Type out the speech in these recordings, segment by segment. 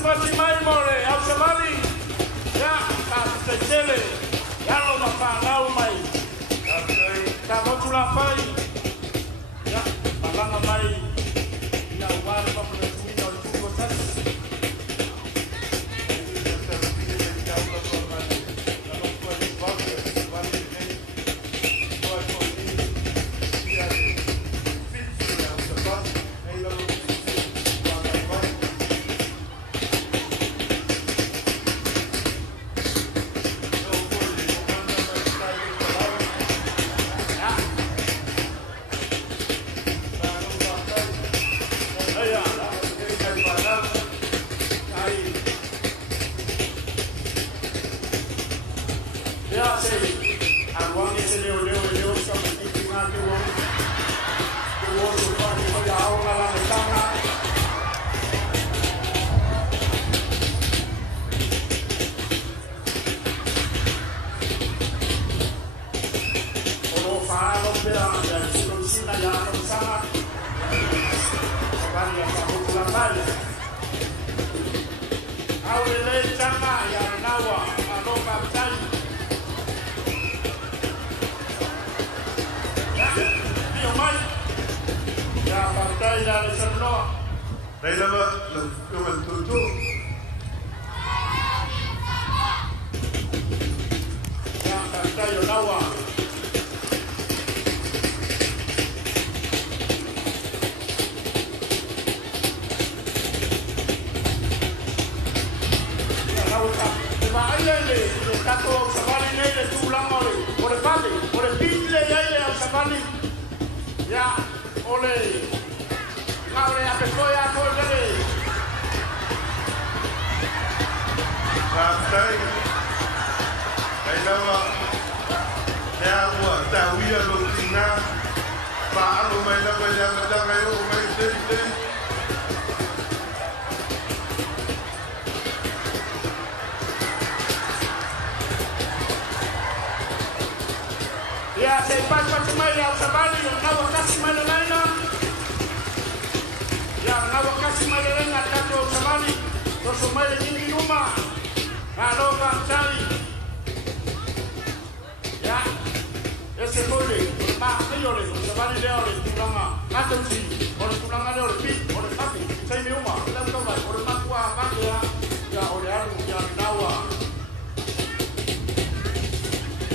Pati mai more, au samari. Ya, ta tele. Ya lo na pa lau mai. Ta botu la pai. Ya, palanga mai. Ya wal pa mo tumi no tuko tas.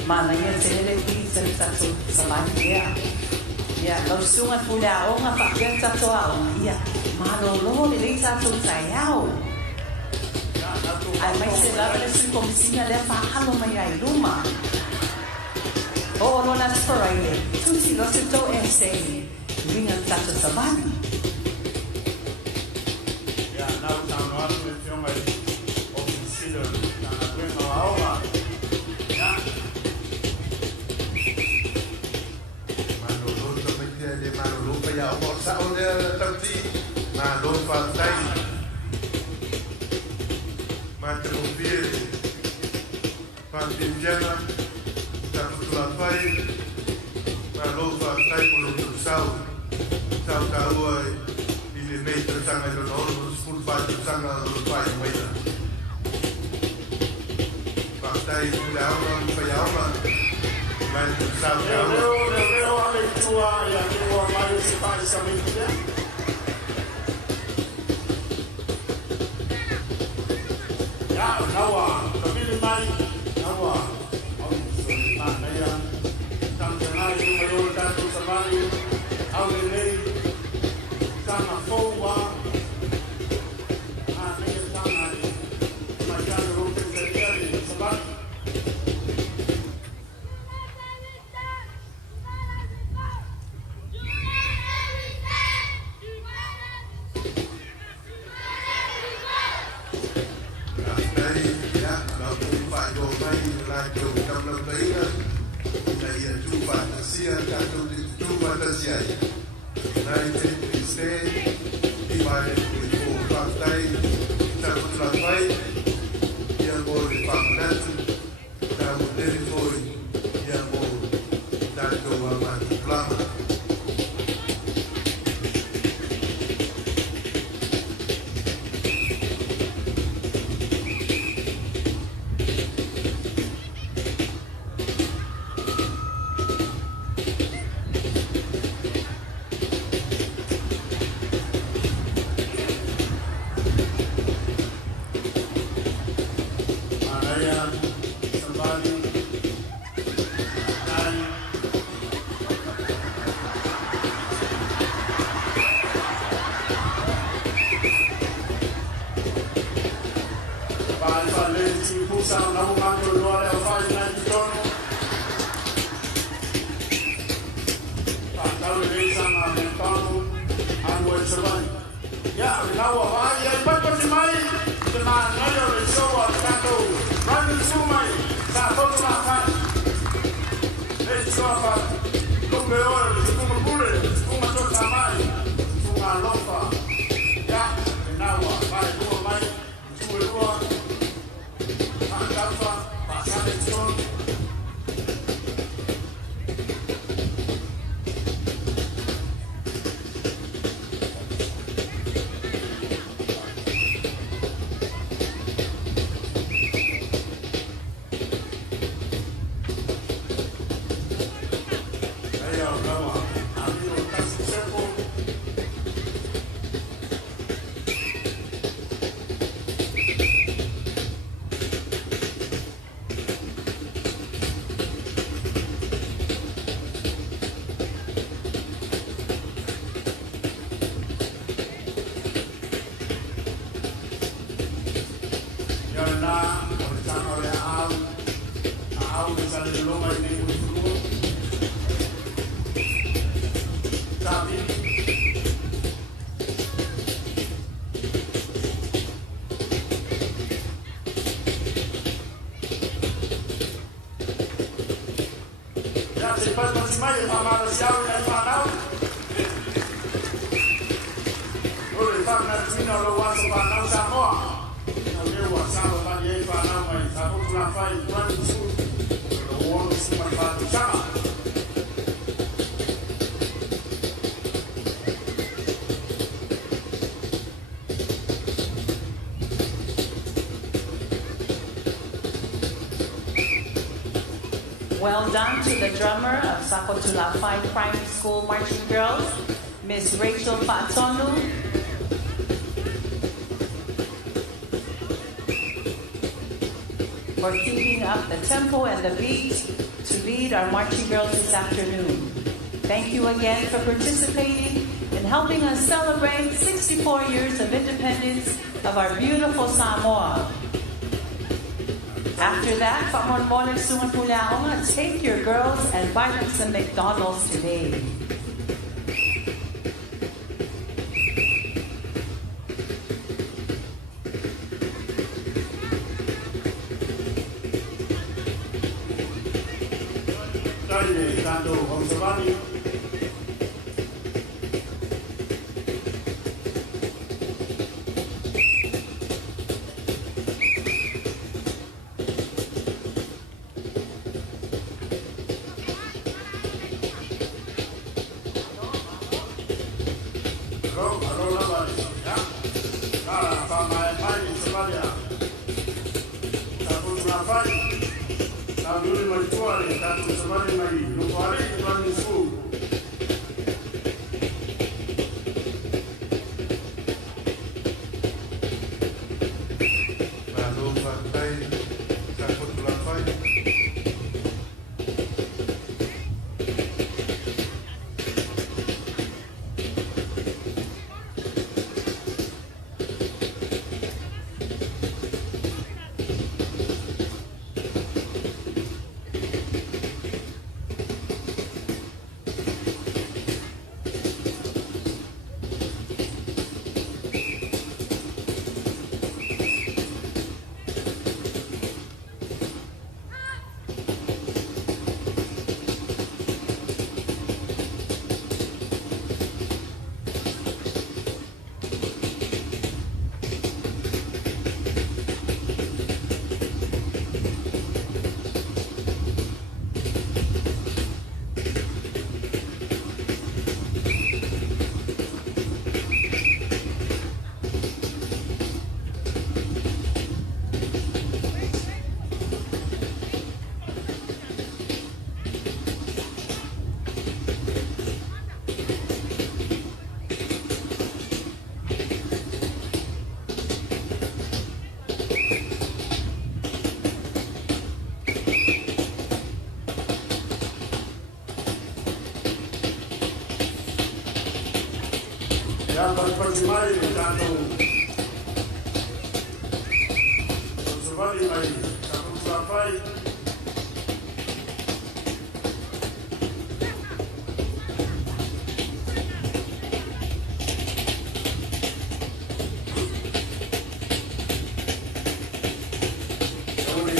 Mananya sele pizza satu selanjutnya. Ya, kalau sungai pulau nggak pakai satu awal. Ya, malolo di satu sayau. Ay may sila na si komisina le pahalo mayay luma. O no na Friday. Susi lo sito say. Ringan satu sabani. Ya, now down one with yung ay official na nagweng awa. Ya Allah saudara terti malum pantai macam mobil pantin jalan tak terlapai tau I le nei tanga I lono school fight tanga lo pai mai na Patai Pulauma Paiauma Mai tau Leo ame tua ia tua mai se pai sa me kia Ya nawa kabili mai nawa au na na ya tanga nai mai o tatu samani au le nei tanga fowa a nei tanga ni mai tanga ro te ia ni samani Well done to the drummer of Sakotula 5 Primary School Marching Girls, Miss Rachel Fatonu. For keeping up the tempo and the beat to lead our marching girls this afternoon. Thank you again for participating and helping us celebrate 64 years of independence of our beautiful Samoa. After that, take your girls and buy them some McDonald's today. Yule maitwale tatu samani mai nukwale kwani fu. Mai tanto Sovali mai Samoa pai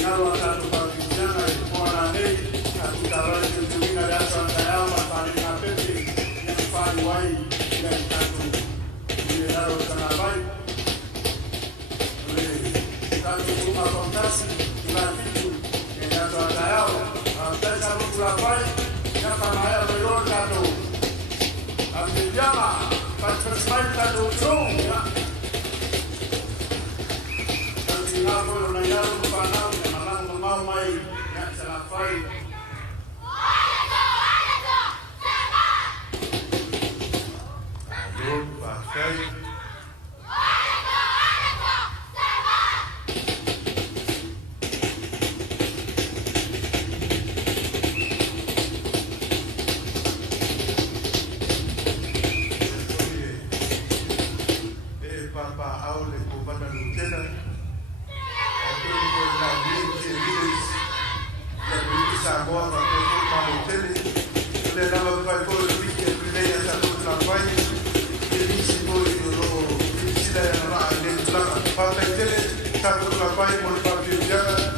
Kalau tanto Faafiafiaga kwa nani atutawali kutumika dasa ndayama pale na pepe ya kufanya wai ya tanto Naro Kanabai, tanto uma contasi, uma vitu, e na tua dayao, a pesa muito lá vai, já para a melhor tanto, a mediana, para transformar tanto o som, já. Tanto lá foi o naiado do panal, e malando do mal mai, já se lá vai. Samoa, le dava qualche cosa di che lei ha stato trabalho, e disse poi lo si era la parte dele, stato trabalho con Faafiafiaga.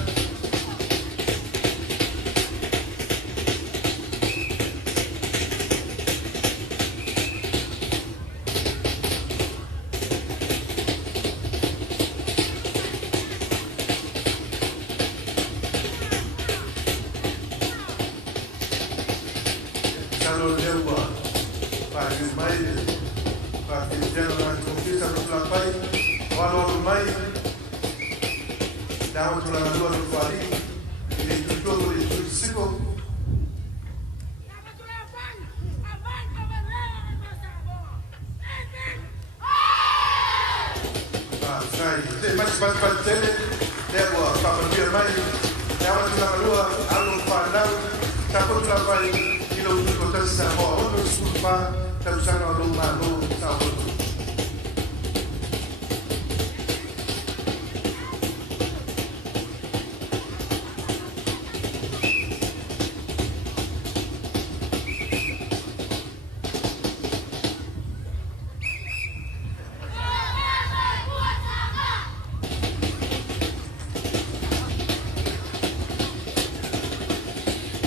Kalau dewa, pagi mai, pagi jangan kopi satu lapai, walau mai, daun tulang dua kali, itu dua itu siko. Saya macam tele, dewa, pagi mai, daun tulang dua, alu pandang, takut lapai. Kilo kota Samoa, ono sulpa, Tausaga rumah lo tahu.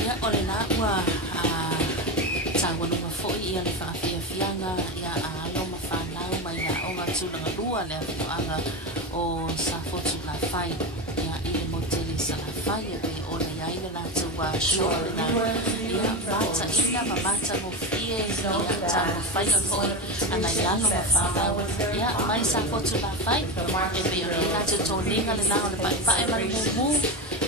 Ya oleh nak wah. Ia le Faafiafiaga ia alo mawhanau mai na o ngā lua le Faafiafiaga o sa fotu la whai ia i le motele sa la whai e pe o le iaile nātou wa shore na ia mata ina ma mata mo fie ia ta mo whai o toi ana i alo mawhanau ia mai sa fotu la whai e pe o le nātou tōninga le nao le whai whai mari mo mu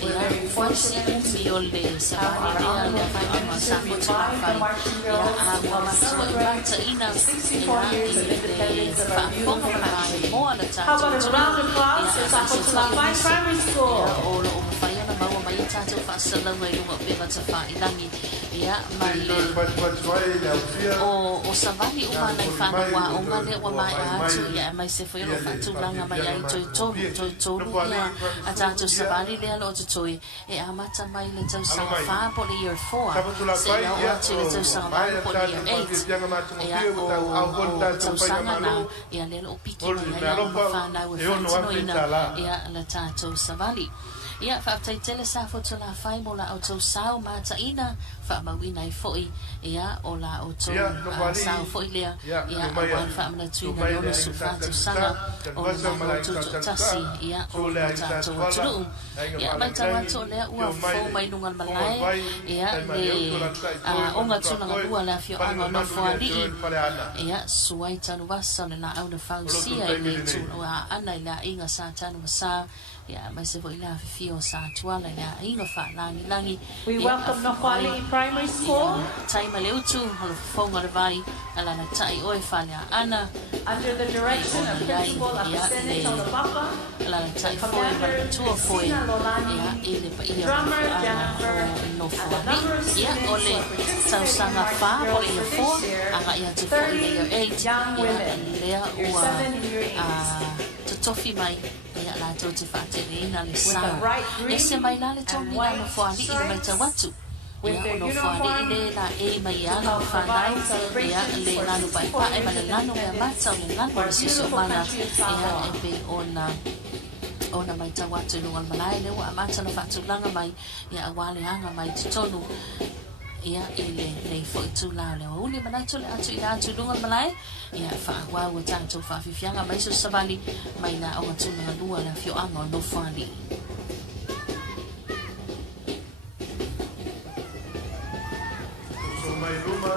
we're ya very fuasi fortunate umi o le to have sabali our le honorable fai Prime ama Minister sa ko tu revive the fai marching ya girls a wa while ma tu celebrate ta ina 64 years of independence of our beautiful country. mo ala ta How about a round of applause for Sapotula Fine Primary School? ya o lo ma fai na ma mai ta tu fa sa la mai lo pe ta fa ilangi ya mai o savali uma na fana wa o ngale wa mai atu ya mai se foi lo fa tu langa mai ai to ya ata tu savali le lo tu toi e amata mai le tau sa fa po le year 4 se ya o tu le tau sa mai po le year 8 ya o tau sa na ya le lo piki ya ma fana wa fa no ina ya la ta tu savali ia whaatai tele sa foto la whai mo la auto sao mata ina whaamawina i foi ia o la auto sao foi lea ia awan whaamana tuina i ono su whātu sanga o na mamo tuto tasi ia o na tātou aturu ia mai tawato lea ua fo mai nungal malai ia le onga tunanga ua la fio anga no whaari ia suai tanu wasa le na au na whausia i le tūna ana i la inga sa tanu wasa ya mai se voi la fio sa tuala ya ino fa langi We welcome Nokwali Primary School. Time le utu holo fonga le vai ala na tai oi fa ya ana Under the direction of Principal Apisene Tolabaka, ala na tai foi ba tu foi ya ile pa ile drummer Jennifer, no and fa a number of ya students ole who participated tau in sanga the fa Girls po ile for fo this year, aga ya tu foi ile 8 young women, le your ua 7 and your 8. to tofi mai ia la tau te whaatene ina le With sao. a bright green E se mai la le and tongi white no whaani i mai ta watu. with Ia their no uniform whaani i la e mai to ana help whanau. provide celebrations Ia le for lanu pai 64 pae ma years le of lanu mea independence mata o le lanu for our le siso beautiful mana. country of Ia Samoa. e pe ona mai ta watu i lungal malai le wa mata na whatulanga mai. Ia awale hanga mai tutonu. Ia ile le foi tu la le uli mana tu le atu ina atu lungal malai ia fa wa wa tanto Faafiafiaga mai so savali mai na o tu na lua la fio anga no fali so mai luma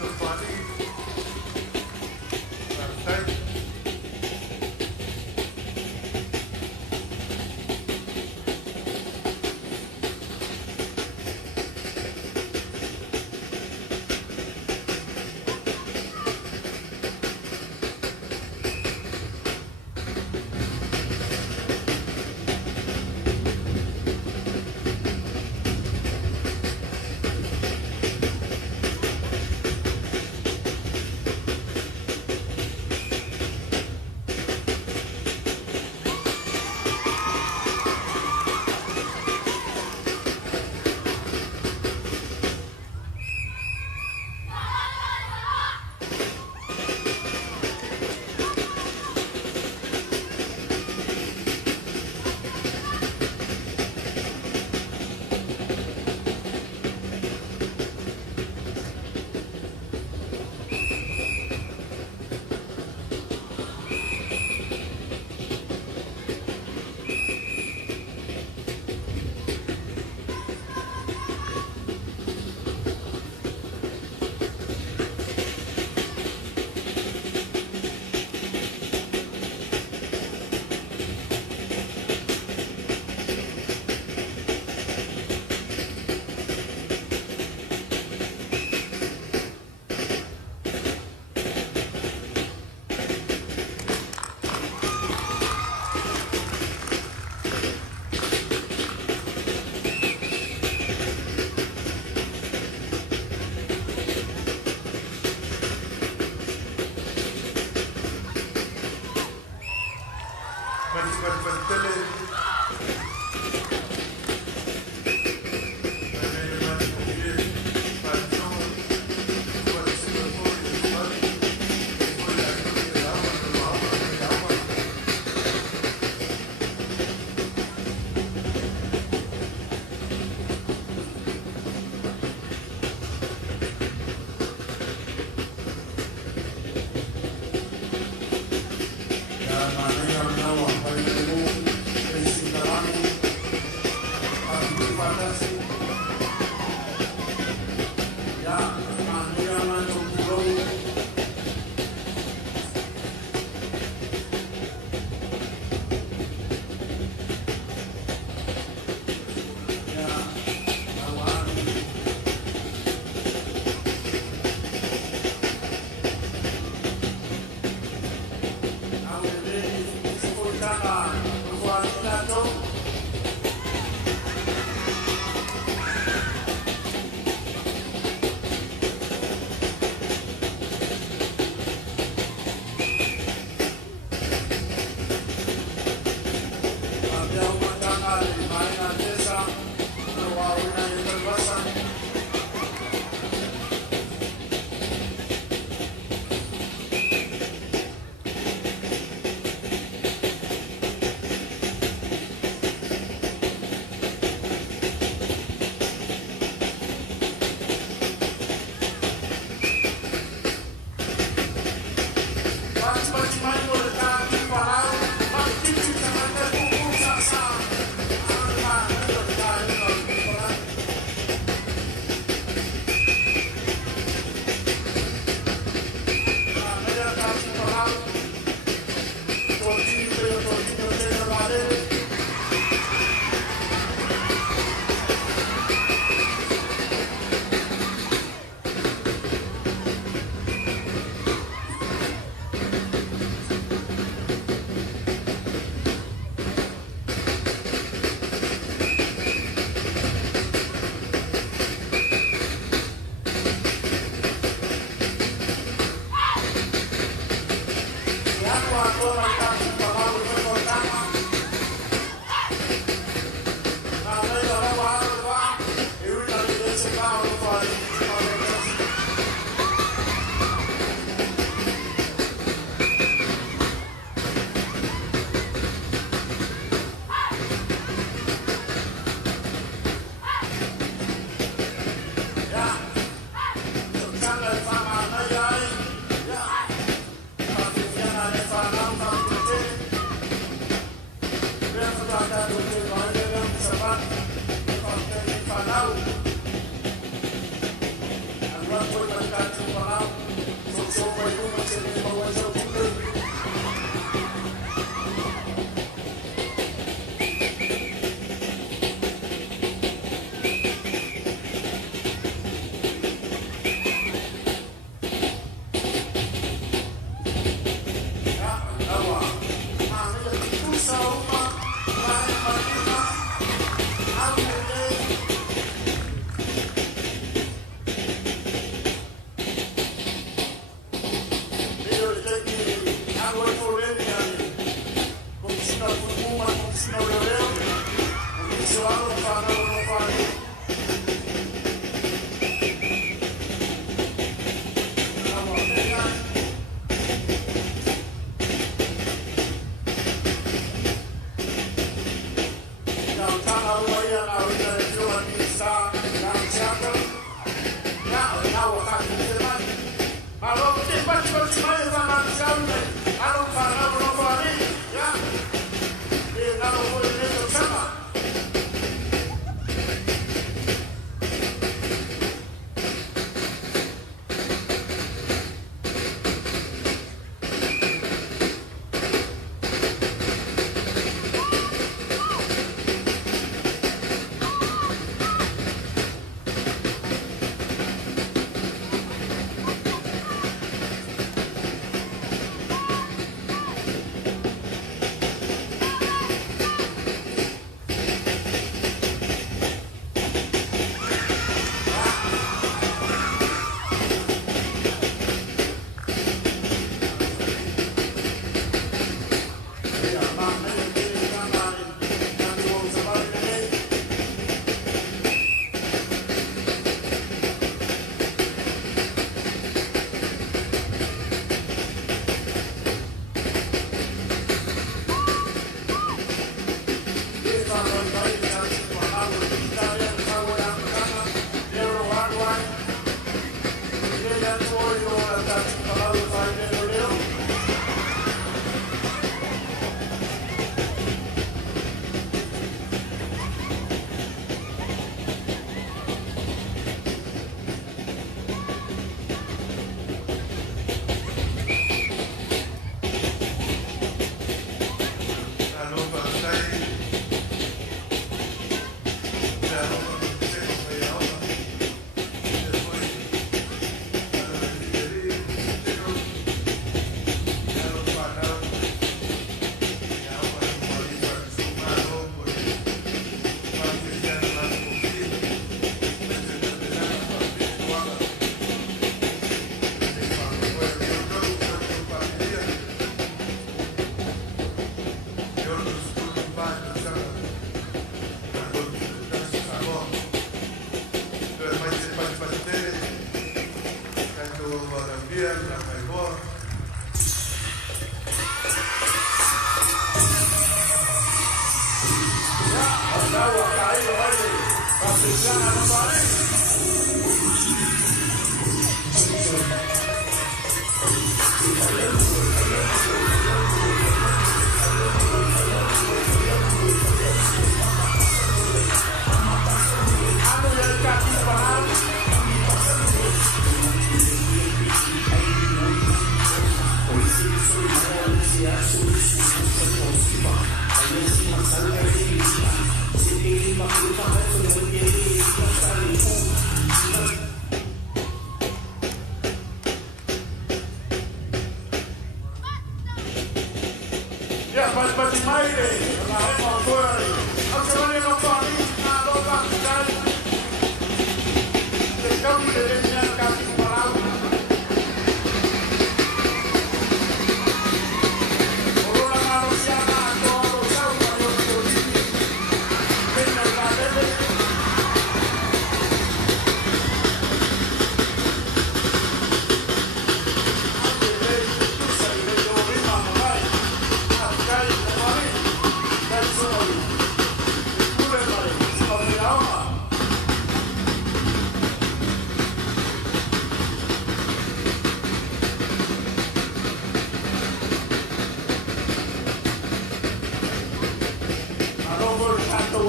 no fani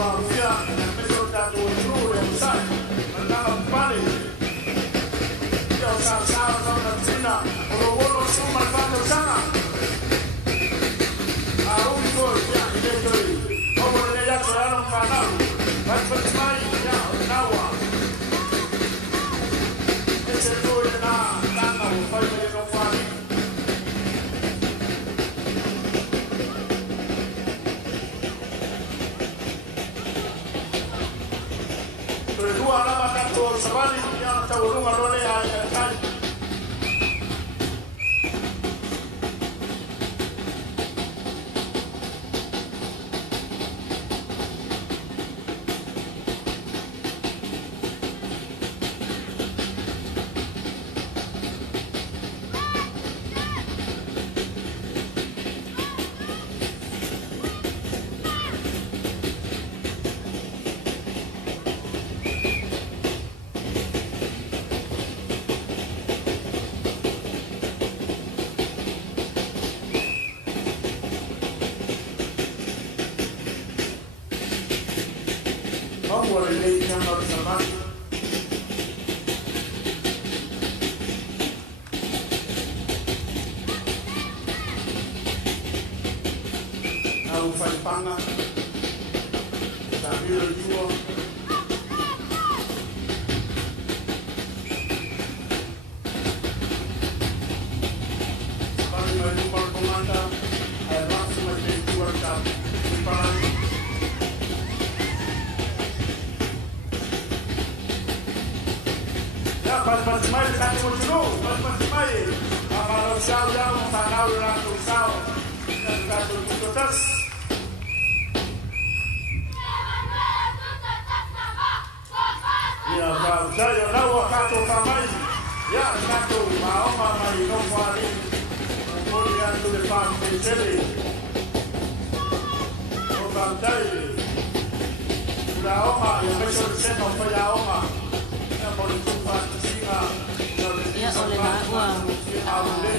Faafiafiaga, na peso tato true e usai, na pale. Ia o sa na tina, o suma fato sana. A único ya que estoy. Como le ya trajeron fanal, vai mai ya nawa. Ese tuyo na tanga o fai de no fali. Dua ala makato sabali ya tawurunga role ya kai. Samoa le tanga o Samoa. Au fai panga. Samira jua. Bali mai lumar komanda. Ai langsung mai te tua ka. Parang pas mai kan mo tulo pas mai amaro siao ya mo tanau ra tu sao ka tu tas ya va saya na wa ka to mai ya ka to ma o ma mai no fari mo ya tu le pa pe tele o ka dai la o ma ya me so se no fa ya o ma ia o le maua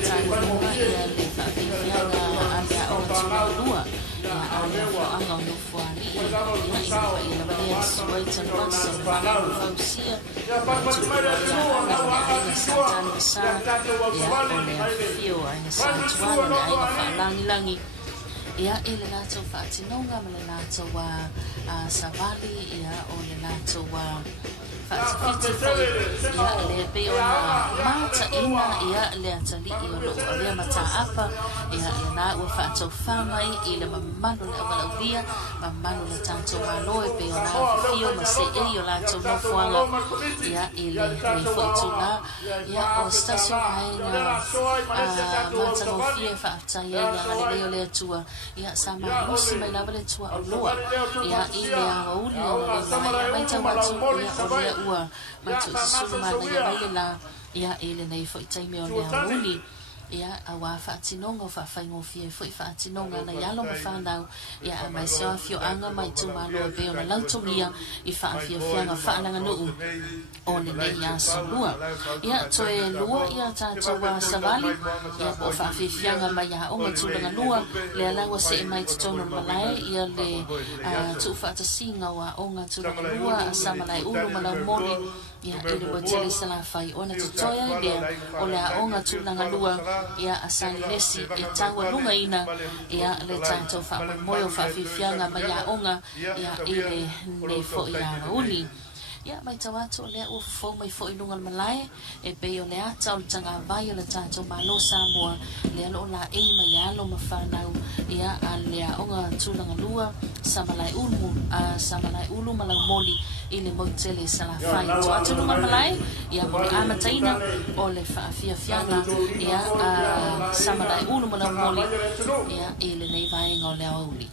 taʻiloga ia le faafiafiaga ala o tululua ia ale foʻaga o nofoalii ia i faʻi lavalia suai taluasa le faalau fausia aiga satali sa ia o le afio aiga satuala le aiga faalagilagi ia i le latou faatinoga ma le latou savali ia o le latou fa'atafiti foi ia le pei ona mataʻina ia le atalii o loo alea mata'apa ia lenā ua fa'ataufaga ai i le mamanu le augalaulia mamanu le tatou malo e pei ona afifio ma seʻei o latou nofoaga ia i le foʻi tulā ia o stasio aiga matagofia e fa'afetai ai le agalelei o le atua ia sa malusi mai lava le tuaʻoloa ia i le agauli ona le mai maitau atu ia o lea ua matu sulu mana ia mai la ia ele nei foi taimi o le auli ia awa fa'atinoga o fa'afaigofia foi fa'atinoga na ialo ma fanau ia mai se afio anga mai tumalo e pe ona lautogia i fa'afiafiaga fa'alaganuu o lenei ia salua ia toe lua ia tatou savali ia po fa'afiafiaga mai aʻoga tulagalua le alaua seʻi mai totonu o le malae ia le tu'ufa'atasiga o aʻoga tulagalua a samalae ulu ma laumoli ia i le moitele salafai ona totoe ai lea o le aʻoga tulagalua ia asailesi e taualugaina ia le tatou fa'amoemoe o fa'afiafiaga mai aʻoga ia i le nei foʻi agauli ia mai tau atu o lea ua fofou mai foʻi luga le malae e pei o le ata o le tagavai o le tatou malo Samoa lea loo laʻi mai alo ma fanau ia a le aʻoga tulagalua samalae ulu ma laumoli i le moitele salafai to atu luga le malae ia mo le amataina o le fa'afiafiaga ia a samalae ulu ma laumoli ia i lenei vaega o le auli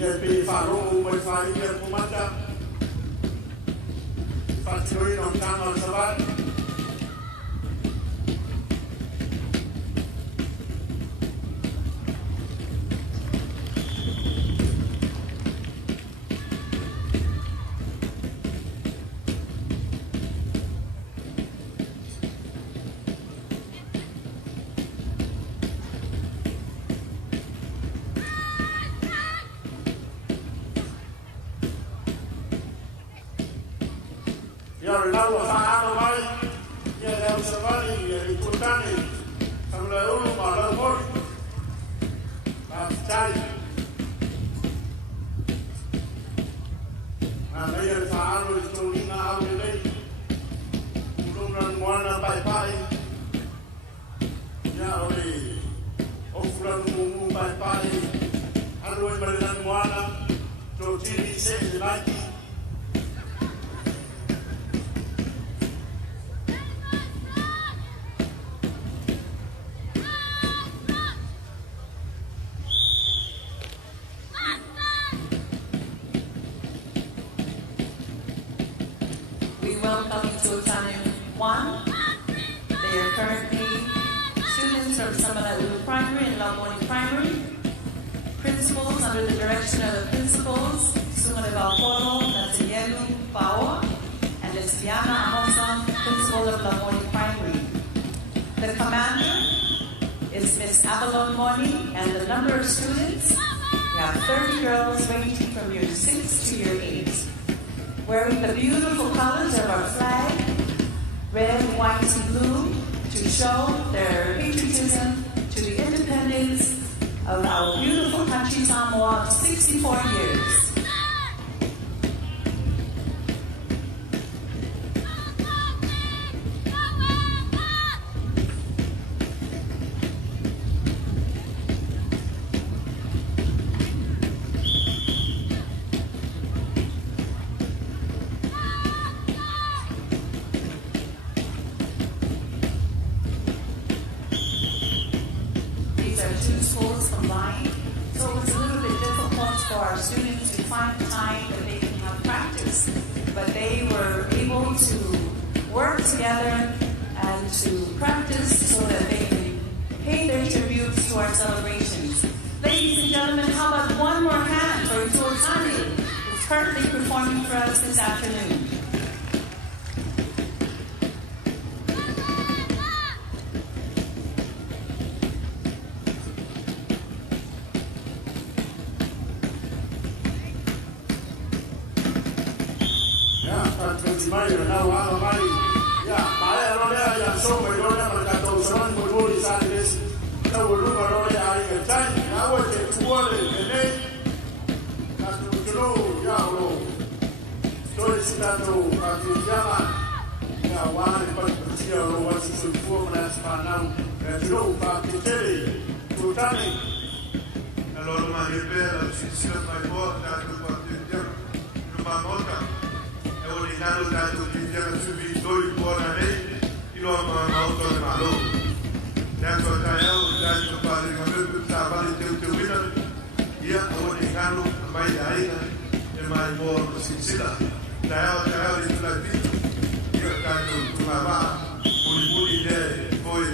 ia pe fa'alogo mai fa'aiga komanda Join on Channel Sabat. Renau Faafiafiaga mai ia leo savali ia ikutani samla ulu mala mor pastai na ia faalo itolina au nei ulunga mwana pai pai ia oi ofura mumu pai pai aloi marina mwana to tiri se laki. Welcome to Channel 1. They are currently students from Samoa Primary and Lamoni Primary. Principals under the direction of the principals, Sumane Valpolo, Natalielu Paoa, and Lesbiana Amosan, principal of Lamoni Primary. The commander is Miss Avalon Moni, and the number of students, we have 30 girls ranging from year 6 to year 8. Wearing the beautiful colors of our flag, red, white, and blue, to show their patriotism to the independence of our beautiful country, Samoa, of 64 years. Two schools combined, so it's a little bit difficult for our students to find time that they can have practice, but they were able to work together and to practice so that they can pay their tributes to our celebrations. Ladies and gentlemen, how about one more hand for Tuotani, who's currently performing for us this afternoon. Mai renau ala mai ya mai role ya so mai role marka to saman bulbul sales na bulbul role ai ke tai na wo ke tuole ne na tulo ya ro to sitando Faafiafiaga ya wale pa kutia ro wa su fu na spanau ya tulo pa kitele tutani allora ma ripela si mai porta tu pa tu ma mota Nando tanto di già subito il buona lei, il uomo auto di malo. Tanto tanto padre come stava il teu winner, ia ogni anno mai dai e mai buono sincera. Tayo di la vita. Io tanto tu va, puli idee, poi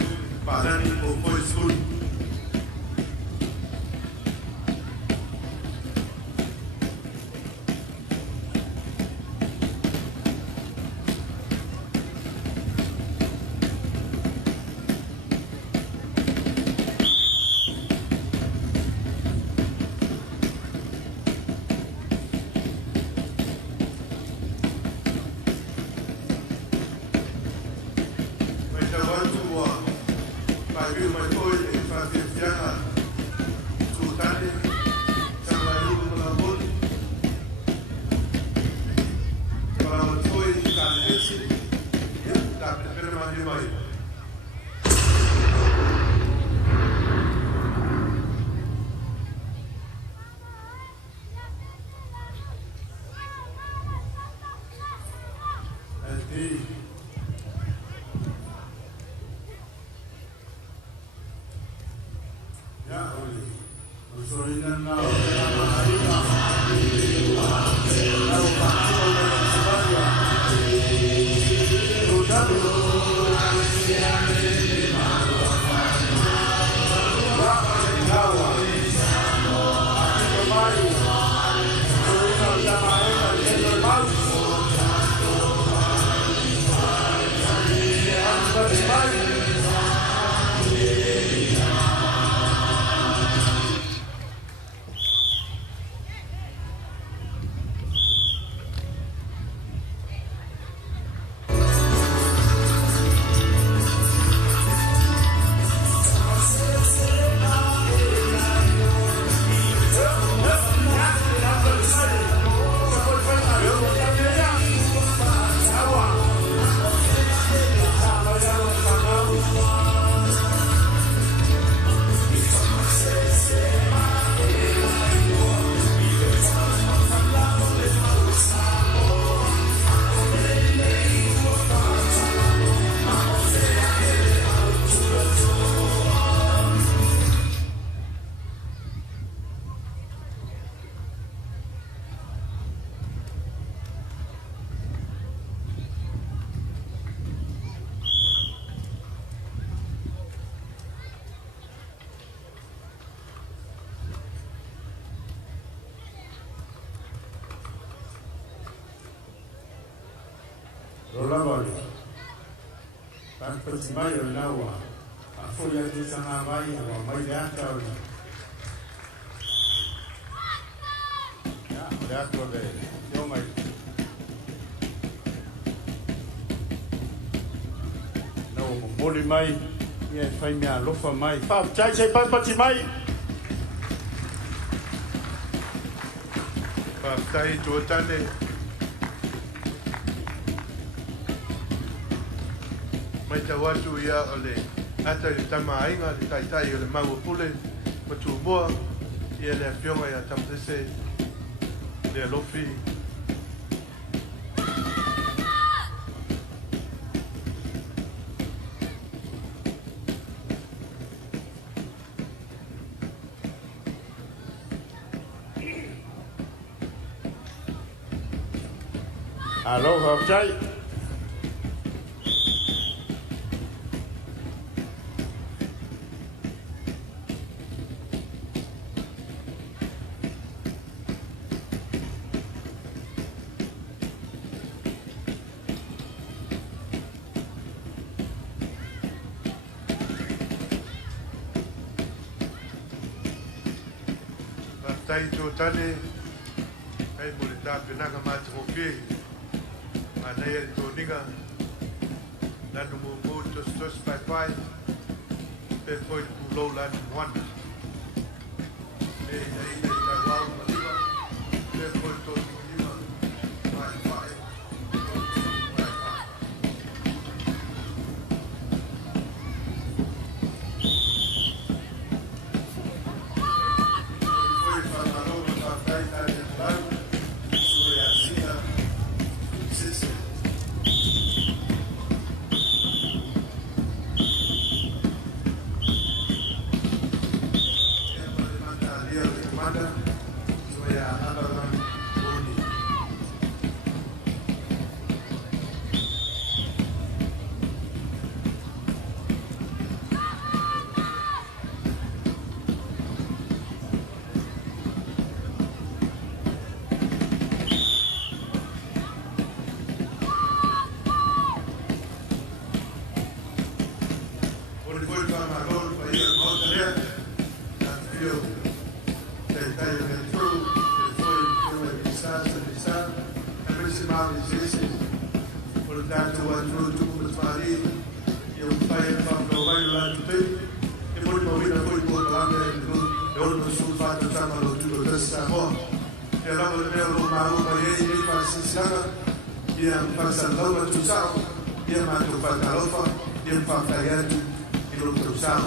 parlani o poi sul. le. Pan pati mai o lawa. A foi a tu sanga mai o mai le ata o. Ya, le ato le. Yo mai. No moli mai. Ia fai mea lofa mai. Fa chai sei pan pati mai. Fa tai tu tane. Mai ta watu ia ole ata i tama ainga i tai ole mau pule matu moa ia le fionga ia tamtese le lofi Aloha chai. tai tu tane ai mo le ta penanga matu o ke ana ia to ninga na no mo to pai pai pe foi pu low land one e ai ta wau ma liva pe foi to ninga pai pai Samoa. E la mo le mea lo maru pa ye Faafiafiaga. Ia Faafiafiaga tu sao. Ia matu Faafiafiaga. Ia Faafiafiaga i lo tu sao.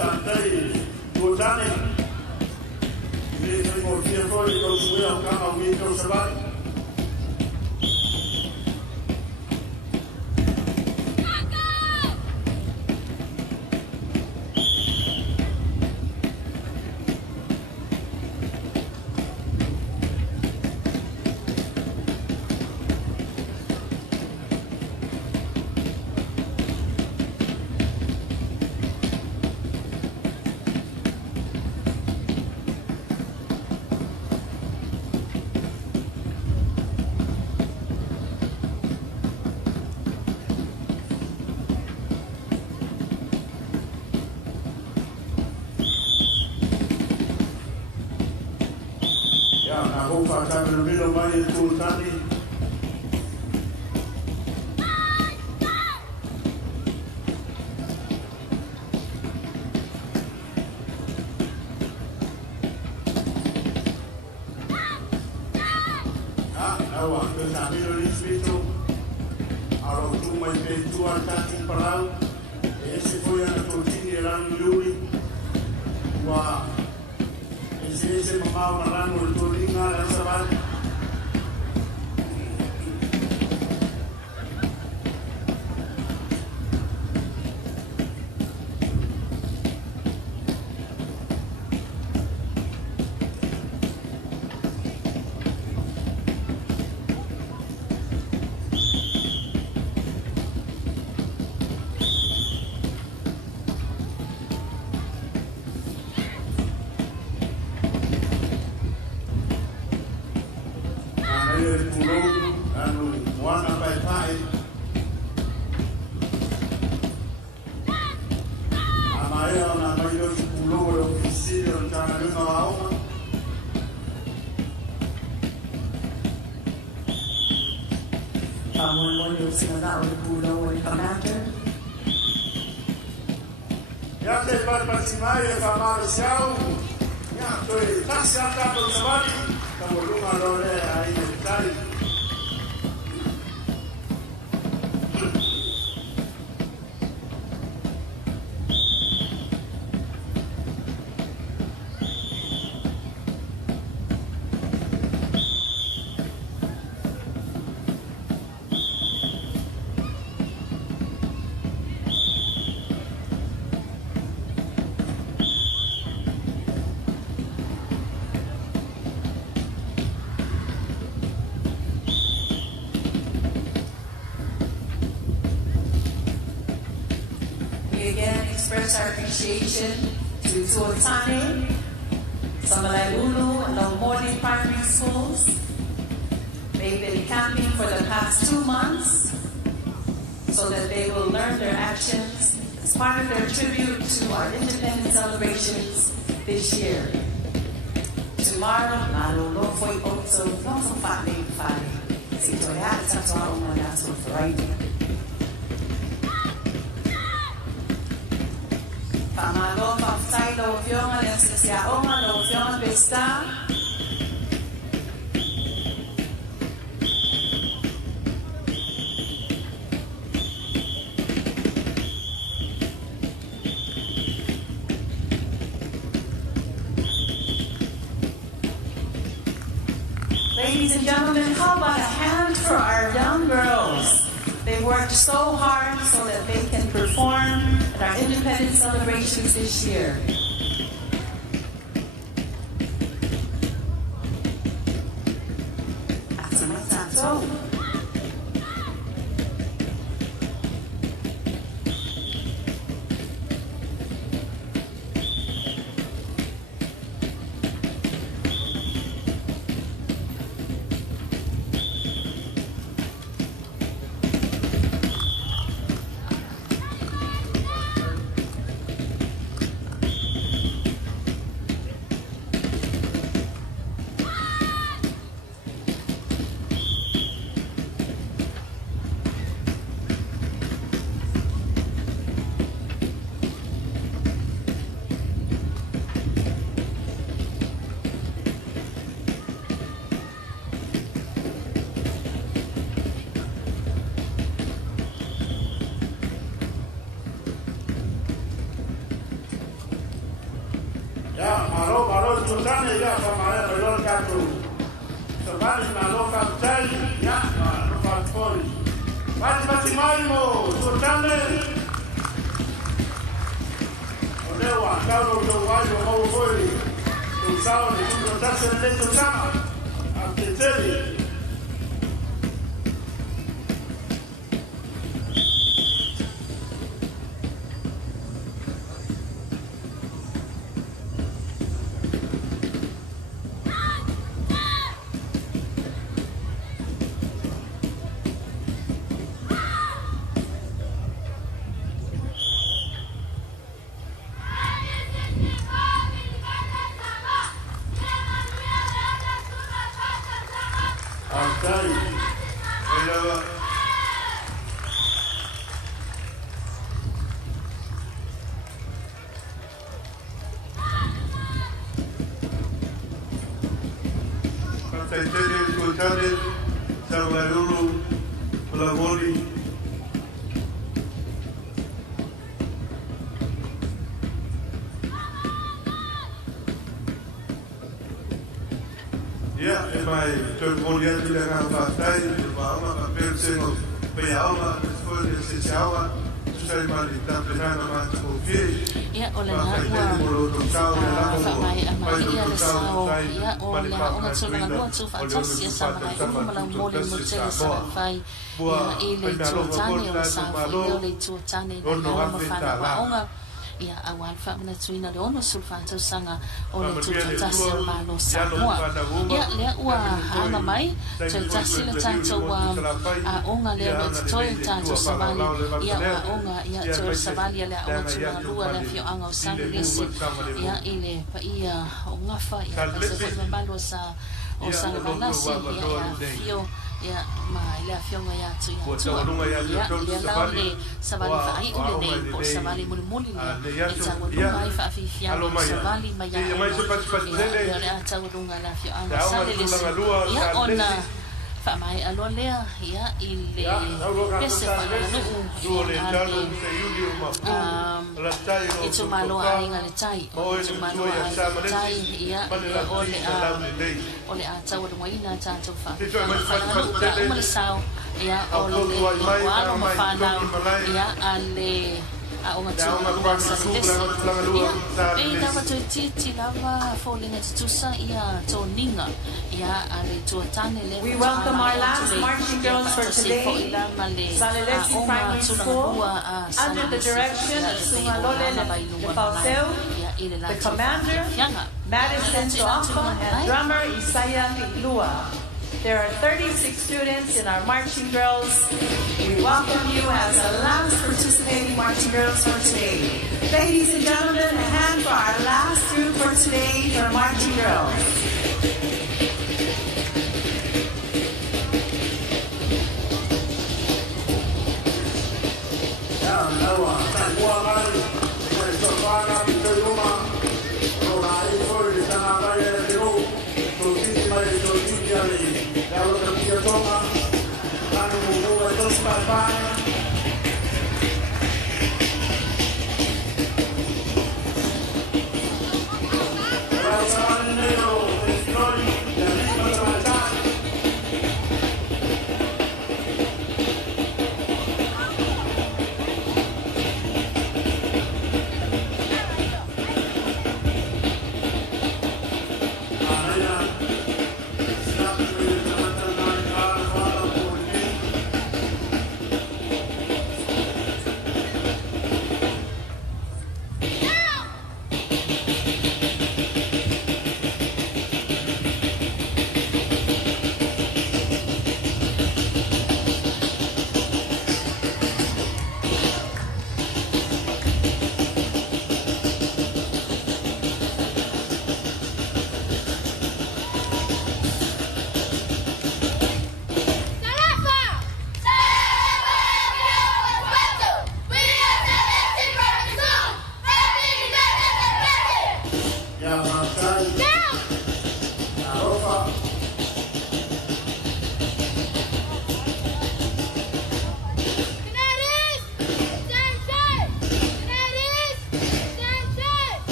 Santai, Botani. Ini mau dia foi kalau semua kamu minta sebab. Kami minum air tu tadi. Awak kami nulis itu. Kalau tu main penjual kaki perang, ese foi a tortilla eran luri. Wah. Ese mamá marrano el turinga la sabana le usinga o le pulo o le commander. Ya te parpatimai e Faafiafiaga. Ya toi tasiaka to sabali. Tabolunga lore ai tai. Express our appreciation to Tuatane, Samalaiulu, and our morning primary schools. They've been camping for the past 2 months so that they will learn their actions as part of their tribute to our independence celebrations this year. Tomorrow, Malolo foi also not so fat made fine. See, to have such a long Friday. Pamalo, Pamsai, lo Fiona, Lesia Oma, lo Fiona Pesta. Ladies and gentlemen, how about a hand for our young girls? They worked so hard so that they can perform at our independence celebrations this year. Sultane ya Samoa belon katu. Sebali malo kaptai ya lupa kori. Bati mai mo Sultane. Odewa kau do wajo mo kori. Tu sao ni tu tase le tu sama. Akiteli. Ia awan whamana tuina le ono sulfātausaga o le tutatasi o malo Samoa. Ia lea ua hanga mai, tutatasi le tātou a onga lea le tatoi tātou savali. Ia ua onga, ia tōre savali lea onga tūnga lua lea whioanga o sangrese. Ia ile pa ia o ngafa, ia pa se whaimamalo sa o sangamanasi, ia whio ya mai le afionga ya tu Ko ya te orunga ya ya tau le savali. le savali fai o le nei po savali muli le e tau runga ai faafiafiaga savali mai ya ya le a tau runga le afionga sale le ya ona fa mai alo lea ya i le pese fa no i tu malo ai nga le tai tu malo ai le tai ya ole a tau runga ina tau fa fa le sao ya ole walo mafana ya ale a o ngatu ma sa e lava tu titi lava falling at tusa ia toninga ia ale tu tane le. We welcome our last marching girls for today, Salelesi Primary School, under the direction of Sumalole Lefalseu, the commander, Madison Toafa, and drummer Isaiah Piglua. There are 36 students in our marching girls. We welcome you as the last participating marching girls for today. Ladies and gentlemen, a hand for our last group for today, for marching girls.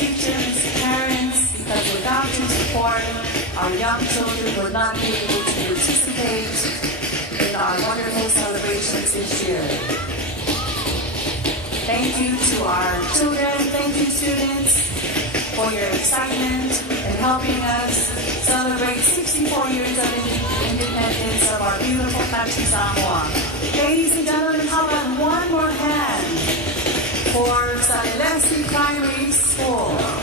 Teachers, parents, because without your support, our young children would not be able to participate in our wonderful celebrations this year. Thank you to our children, thank you students for your excitement in helping us celebrate 64 years of independence of our beautiful country, Samoa. Ladies and gentlemen, how about one more hand for Salilesi Primary School.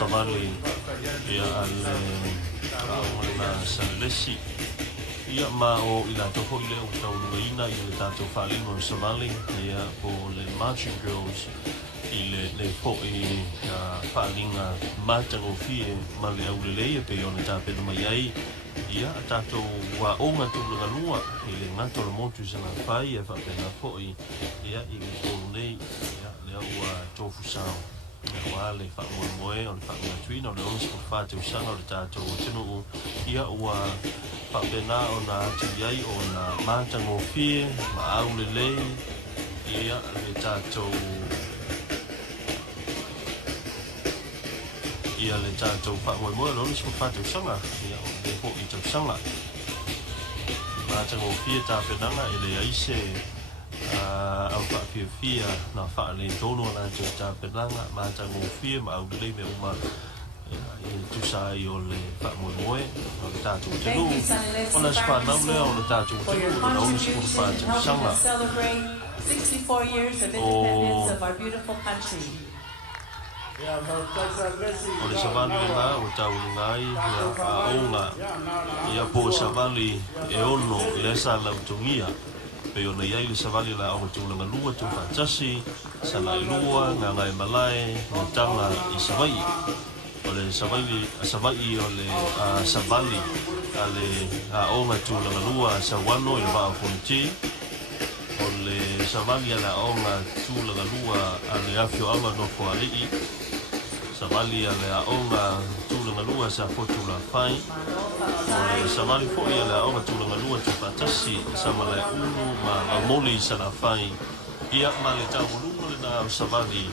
Savali ia ale ona salesi ia ma o ila to ho ile o tau ina i le tato fali mo Savali ia po le marching girls i le po i whaalinga mātango fie ma le aulelei pe o le tāpena mai ai ia tātou wa onga tūlanga lua i le ngato le motu sa la whai e whapena po i ia i le tōru nei ia le au tofu sao wa le whamoe o le whamoe tuina o le onsi ko Faafiafiaga o le tātou o tino ia ua whapena o na atu iai o na mātango fie ma aulelei ia le tātou ia le tātou whamoe le onsi ko Faafiafiaga ia o le ho i tausanga mātango fie tāwhenanga e le aise au Faafiafia na whaale tono na te tāpenanga mātango fie ma au lei me uma i tusai o le whamoemoe o le tātou tenu o na whanau lea o le tātou tenu o na onisi ko Faafiafiaga 64 years of independence of our beautiful country. O le savali le ngā o tau ngai ia aonga ia po savali e ono i lesa lautungia pe ona iai le savali la o tūlanga lua tu whatasi sa lai lua ngā ngai malai ngā tanga i savai o le savai o le savali a le aonga tūlanga lua sa wano i le waa fonti o le savali a la aonga tūlanga lua a le afio ama no fo alii savali a le aonga tūlanga lua sa fotula whai o le savali foi a le aonga tūlanga lua tu whatasi sa malai unu ma moli sa la whai ia ma le tau lunga le na savali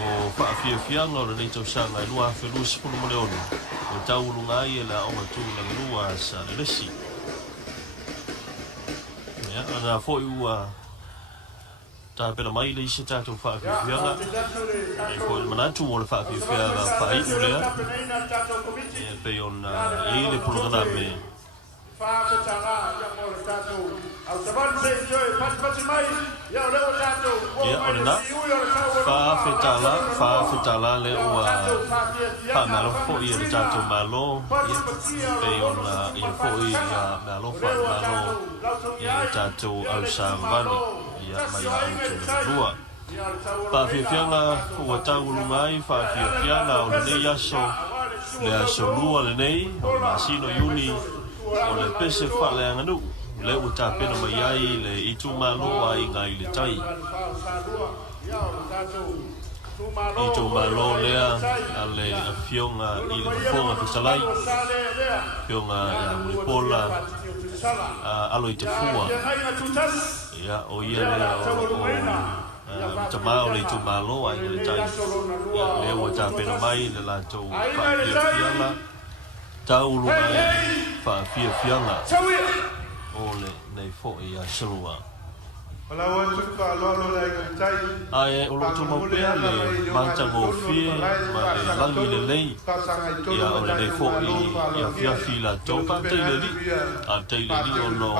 o Faafiafiaga o le nei tausaga e lua awhelua sepulu ma le ono o tau lunga ai e le aonga tūlanga lua sa le lesi ia ana foi ua tāpena mai le isi tātou Faafiafiaga e koe manatu o le Faafiafiaga whai ulea e pe ona i le pulugana me ia o le na whaafetala le ua whaamalo fo'i e le tātou malo pe ona i fo'i malo whaamalo i le tātou au Samoan ia mai au tū rua. Faafiafiaga ua taulunga ai Faafiafiaga o le nei aso le aso lua le nei o le masino iuni o le pese whaleanga nu le ua tāpena mai ai le itu malo ai ngai le tai. Itu malo lea a le fionga i le fonga fisalai fionga i pola alo i te fua ia o ia lea o tamao le tu malo ai le tai ia le ua tāpena mai le lātou Faafiafiaga taulu mai Faafiafiaga o le nei fo'i a salua ai o lo tu mopea le mātango fie ma le langi le lei ia o le nei fo'i ia fiafi la topa teileli a teileli o no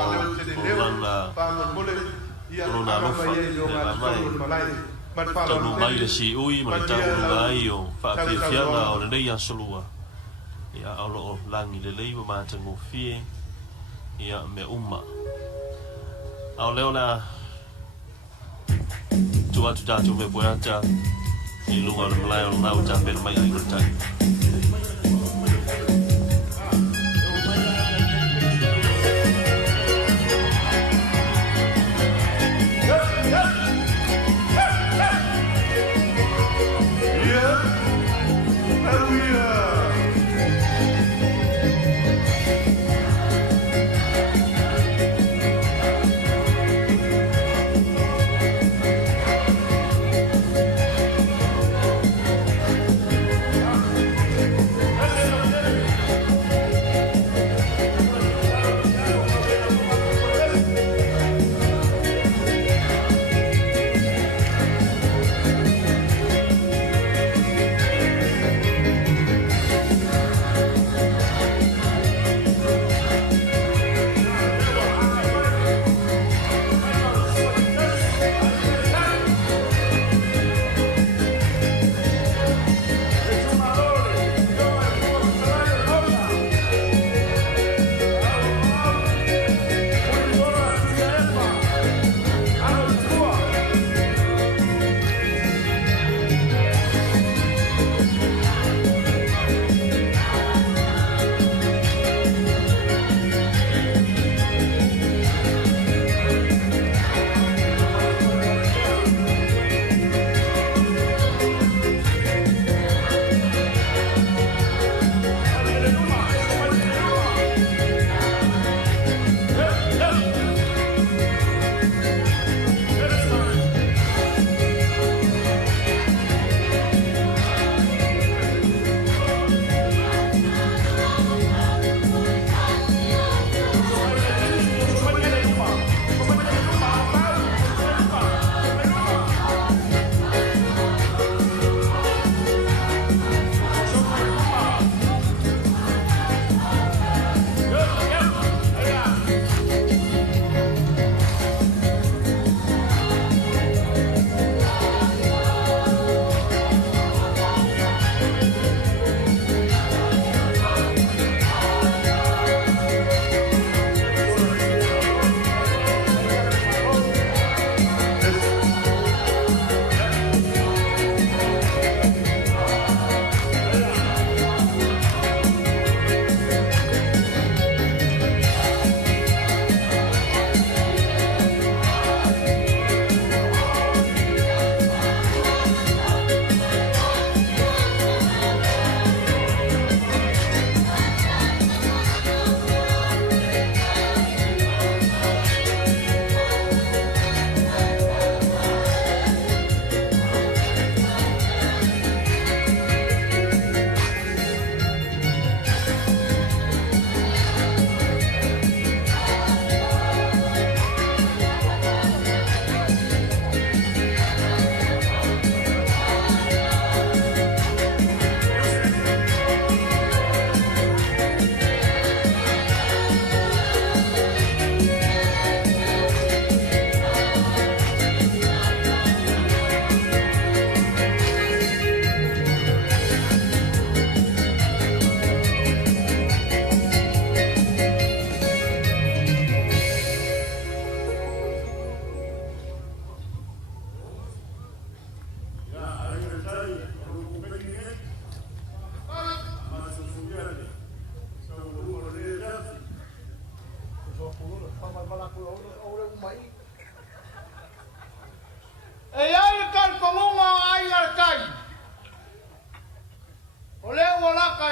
lana o na lofa le la mai tonu mai le si ui ma le taulu ai o Faafiafiaga o le nei a salua ia o lo langi le lei ma mātango fie ia me uma au leo la tu atu tātou me poeata i lunga o le malai o nau tāpena mai ai kotai.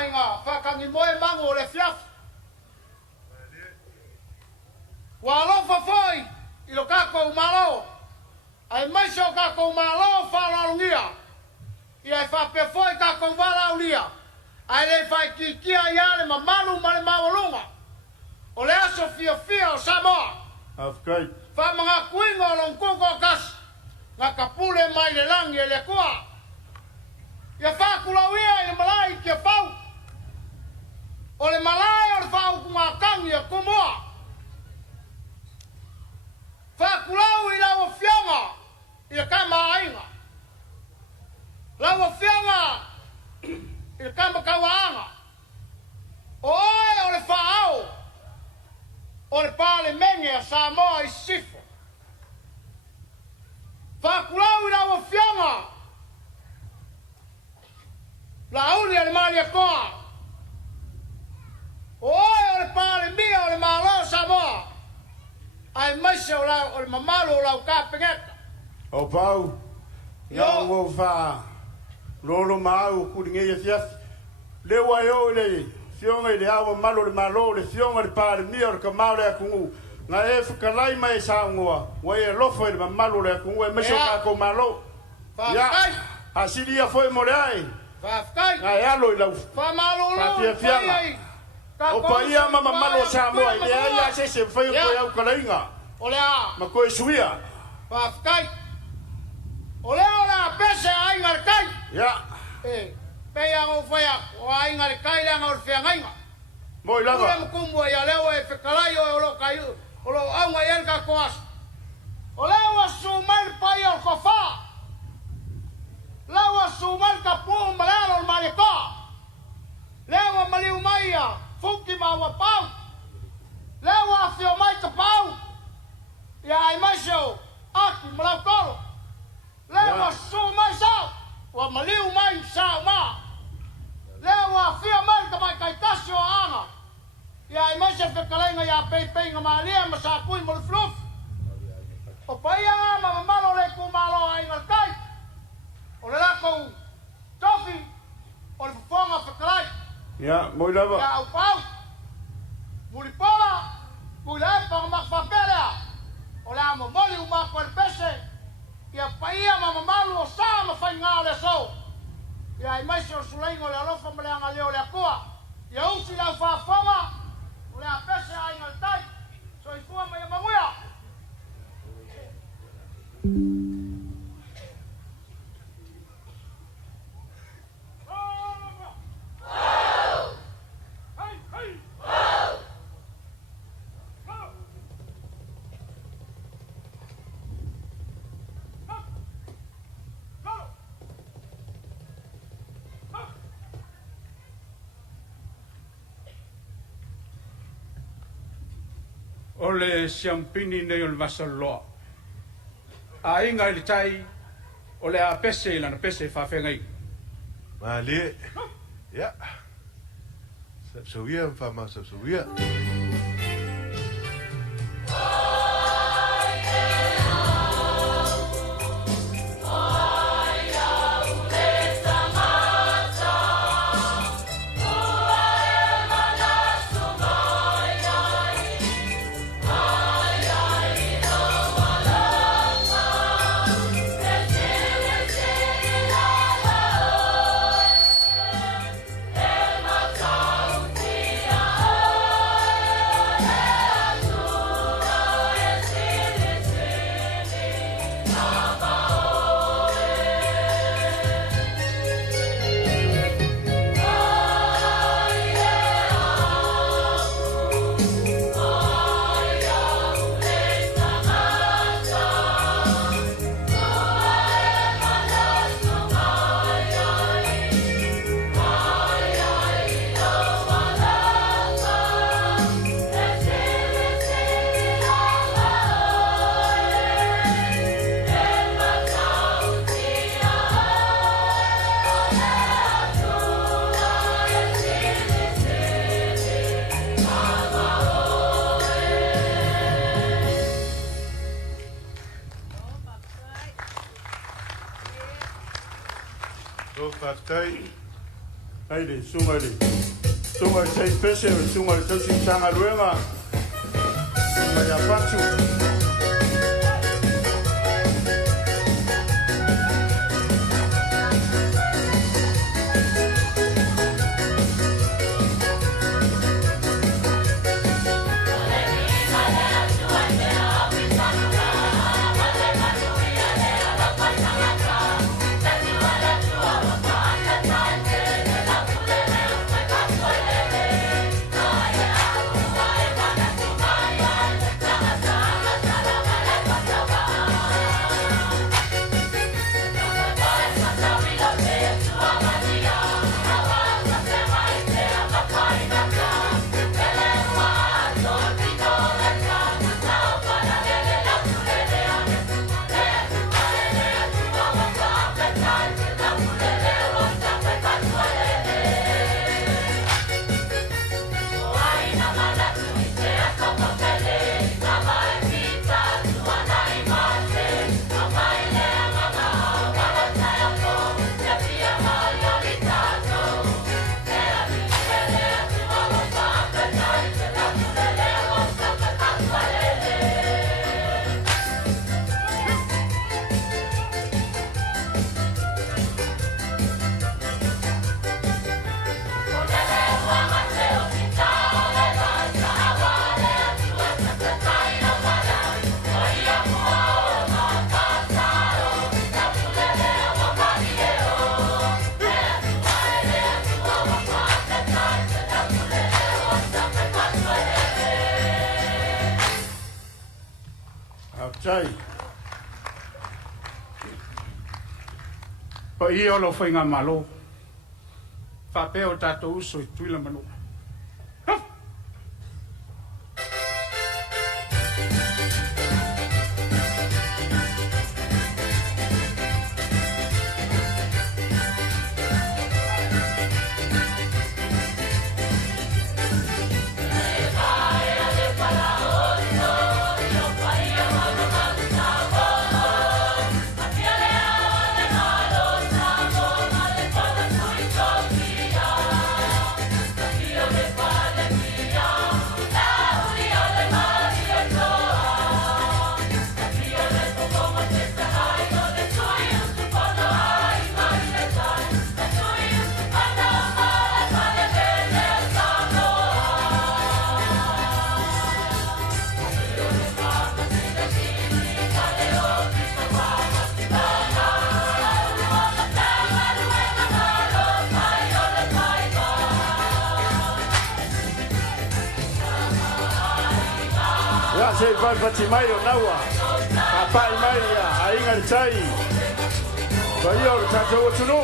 inga whakangi moe mango o le fiafu. Wa alofa foi i lo kako umalo. Ai maisho kako umalo whalarungia. I ai whape foi kako umalaulia. Ai le whai kikia iale ma malu ma le mawalunga. O le aso fia o Samoa. Afkai. Wha mga kuinga o longkuko o kasi. Nga kapule mai le langi e le kua. Ia whakulawia i le malai kia whau. O le malai o le whau kunga kangi e kumoa. Whakulau i lawa whianga i le kama ainga. Lawa whianga i le kama kawaanga. O le whaau. O le pale menge a Samoa i sifo. Whakulau i lawa whianga. La uli ale mali a koa. O le pale mia o le malo Samoa. Ai maise o le mamalo o lau kāpengeta. O pau. Ia o wha. Lolo mau kuringe ia fiafi. Lewa eo le fionga i le awa malo le malo le fionga le pare mia o le kamau le akungu. Nga e whakalai mai sa ngoa. Wa e lofo i le mamalo le akungu e maise o kako malo. Ia. Asiri ia foi mo le ai. Whafkai. Nga e alo i lau. Whamalo lo. Faafiafiaga. O pa ia mama malo Samoa i le ai a se whai o koe au kalainga. O lea. Ma koe suia. Whafkai. O lea pese a inga kai. Ia. Pea ngau whaya o a inga kai lea ngau whianga inga. Moi lava. Ule mkumbu ia leo e whekalai o lo kai o lo aunga i elka koas. O lea su mail pai o kofa. Lea su mail ka puu malalo o malika. Lea maliu maia. Fuki maua pau. Lea fio mai ka pau. Ia ai maisho. Aki malau kolo. Lea su mai sao. Wa maliu mai sao ma. Lea fio mai ka mai kai tasio anga. Ia ai maisho whekalenga ia pei nga maalia ma sa kui mo le fluf. O paia ma malo le kumalo ai ngal kai. O le lako tofi. O le fufonga whekalai. Ia, moi lava. Ia au pau. Muri pola. Kui lai pa ma whapelea. O le amo moli umako el pese. Ia paia ma malu o sa ma whai ngā le so. Ia i maise o suleingo le alofa ma le anga leo le akua. Ia usi lau whafonga. O le a pese a ingal tai. So i fua mai a manguia. O le siampini nei o le vasaloa. A inga i le tai, o le a pese i lana pese whawhengai. Mali. Ja. Sapsawia, mfama sapsawia. Haide, sunga le. Sunga sei pese, sunga le tausi tanga luenga. Sunga ya pachu. Sai. Pa ia o lo whainga malo. Whapea o tātou uso I tuila manu. Sei vai mai o naua. Papai mai a inga le tai. Vai o tātou o tunu.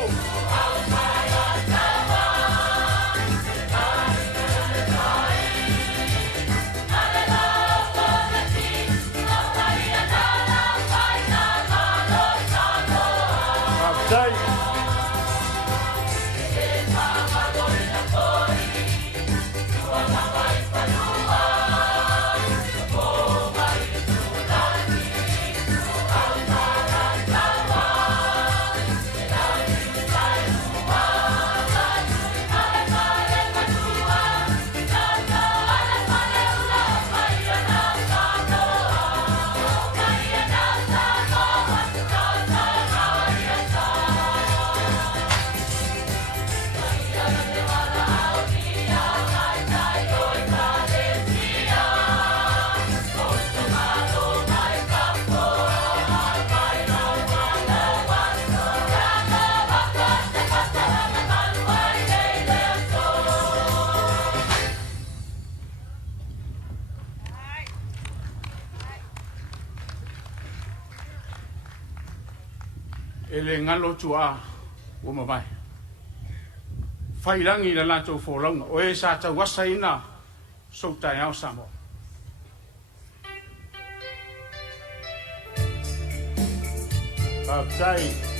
Ele ngalo tua o mavai. Whairangi na lato whoranga o e sa tau wasaina so tai au Samoa. Outside.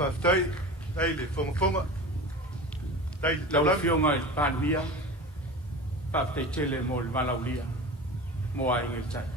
whaftai, dai le whonga, dai le Lau taulangi. fionga i pānia, whaftai tele mo le malaulia, mo ai ngai tai.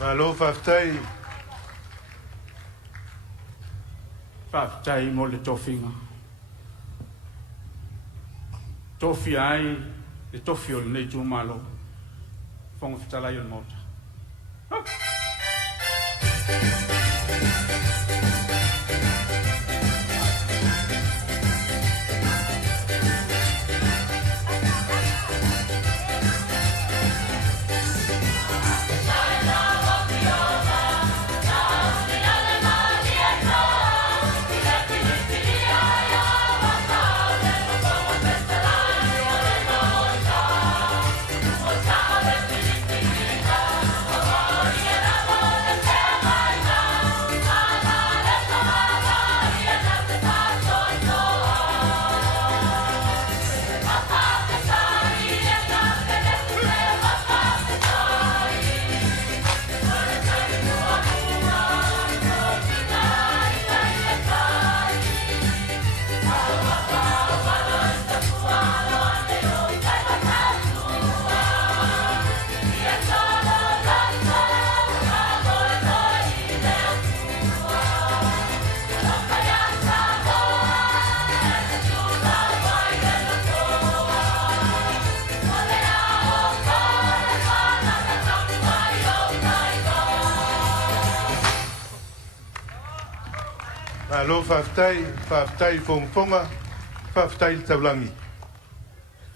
Malo whaftai, Whaftai mo le tofinga. Tofi ai, le tofi o le nei tu malo. Whonga whitalai o le mota. malo whaftai, whaftai whonga, whaftai le taulangi.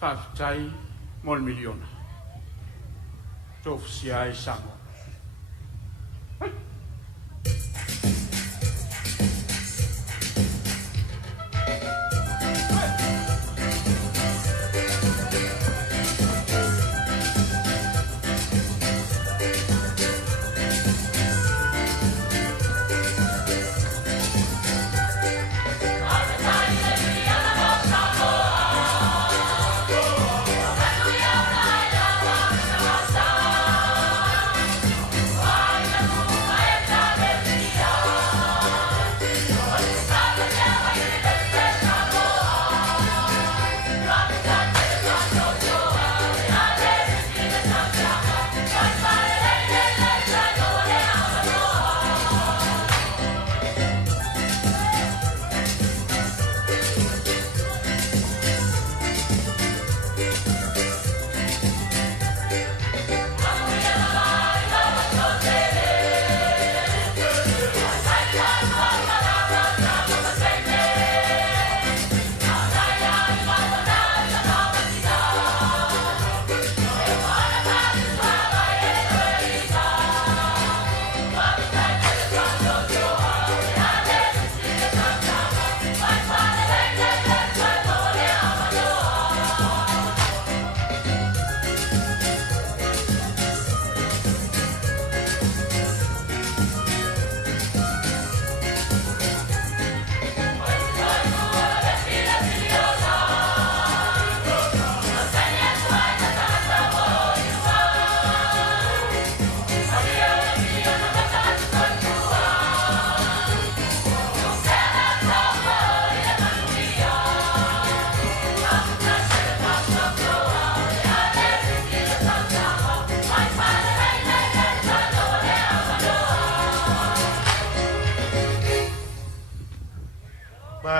Whaftai mo le miliona. Tofu si ai Samoa.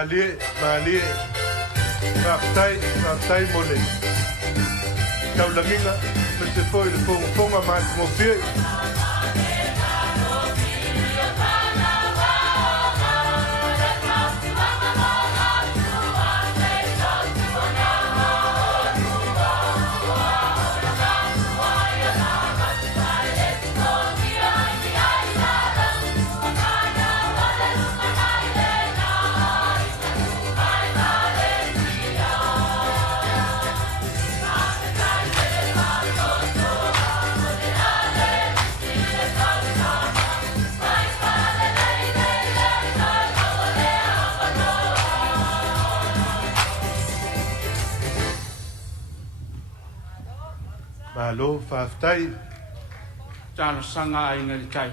Malie, Raptai mole. Kau langinga, me foi le fonga mai mo fie. Malo Faafiafiaga. Tausaga ai ngai tai.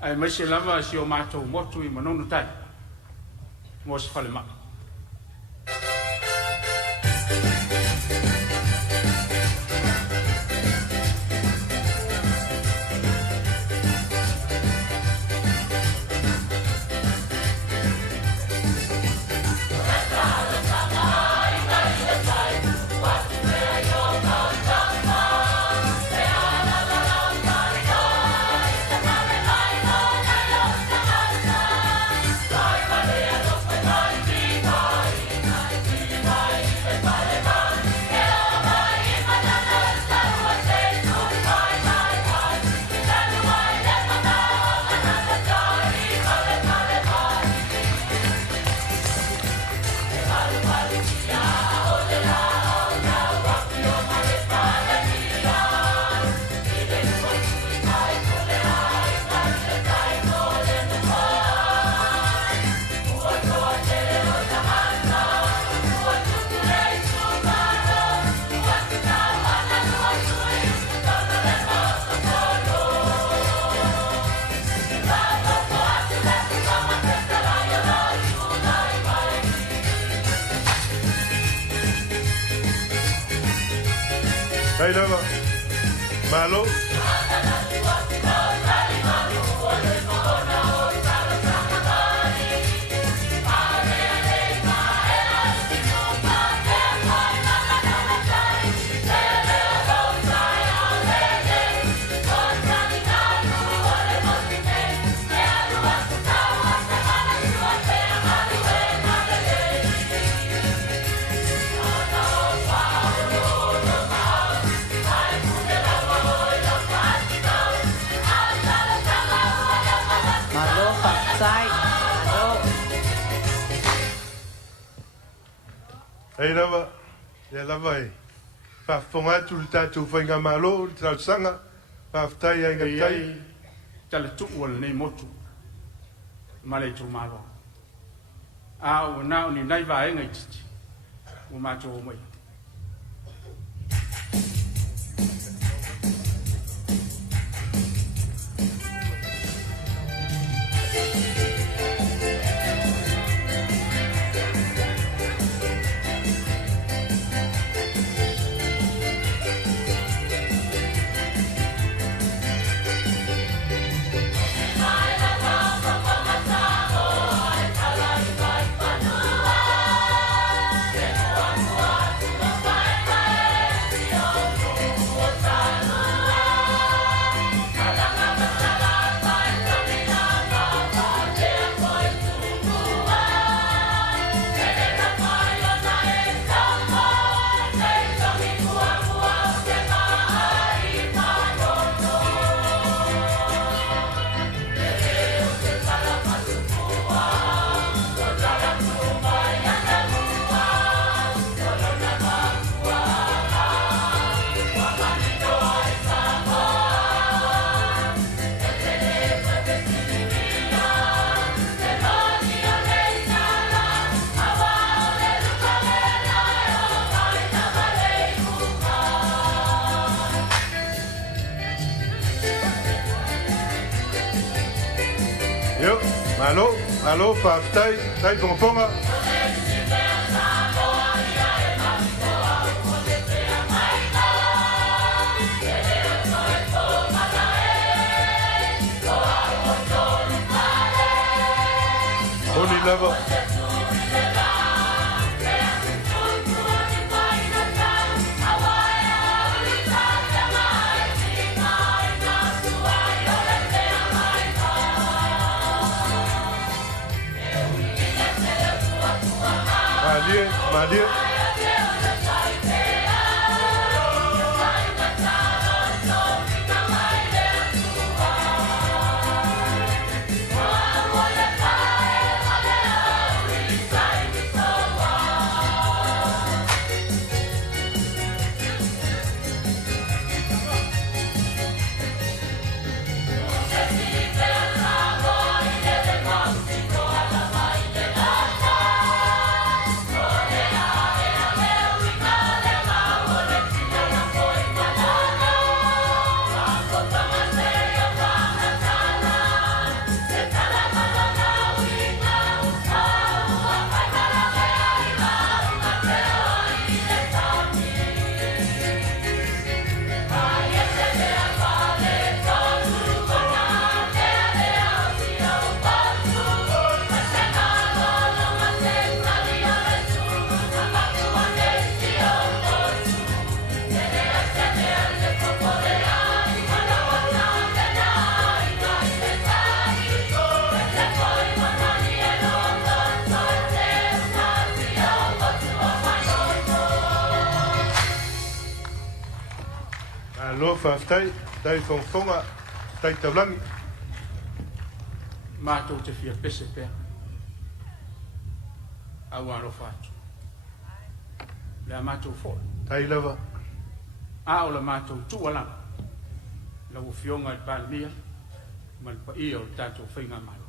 Ai mai se lava si o mātou motu I manono tai. Mo se whale maa. Hey, lava. Malo. Hey, lava. Ya lava e. Whafonga tu le tātou whainga malo, le tausaga. Faafiafiaga ai ngai tai. Tala tu'u ala nei motu. Male tu malo. A o na o ni nai vaenga I titi. O mātou o mai. Yo, malo, Faafiafiaga, tai konga. Oni lava. Malia. Lo Faafiafiaga, dai fonga, dai taulangi. Mātou te fia pese pea. Au aro whātu. Lea mātou fōra. Tai lava. A o la mātou tualanga. Lau fionga i Polynesia. Man pa ia o tātou whainga maro.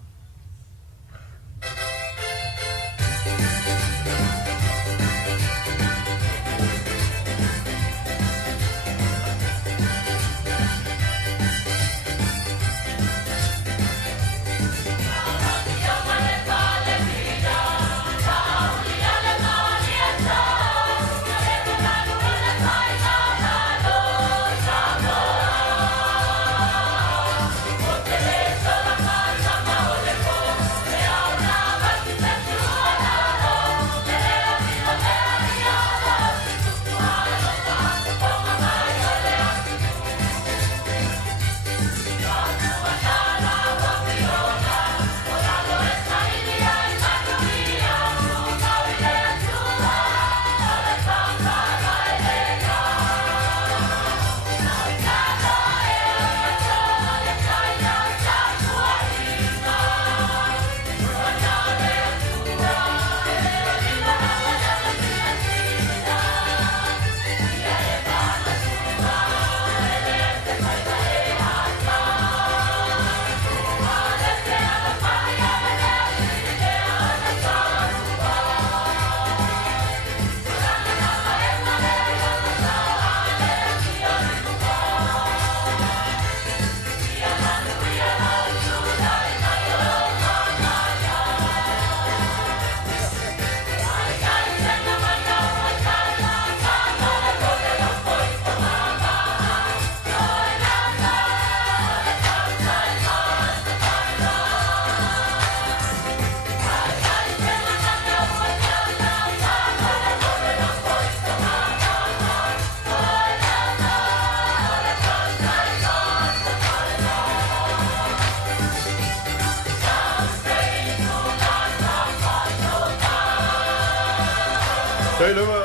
Tai lava.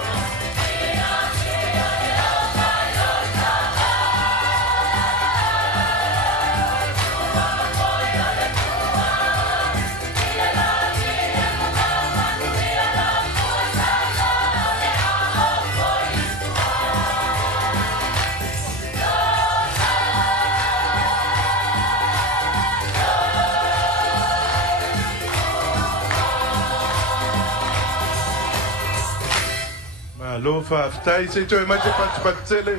Lo Faafiafiaga, se toi mai te patipatele,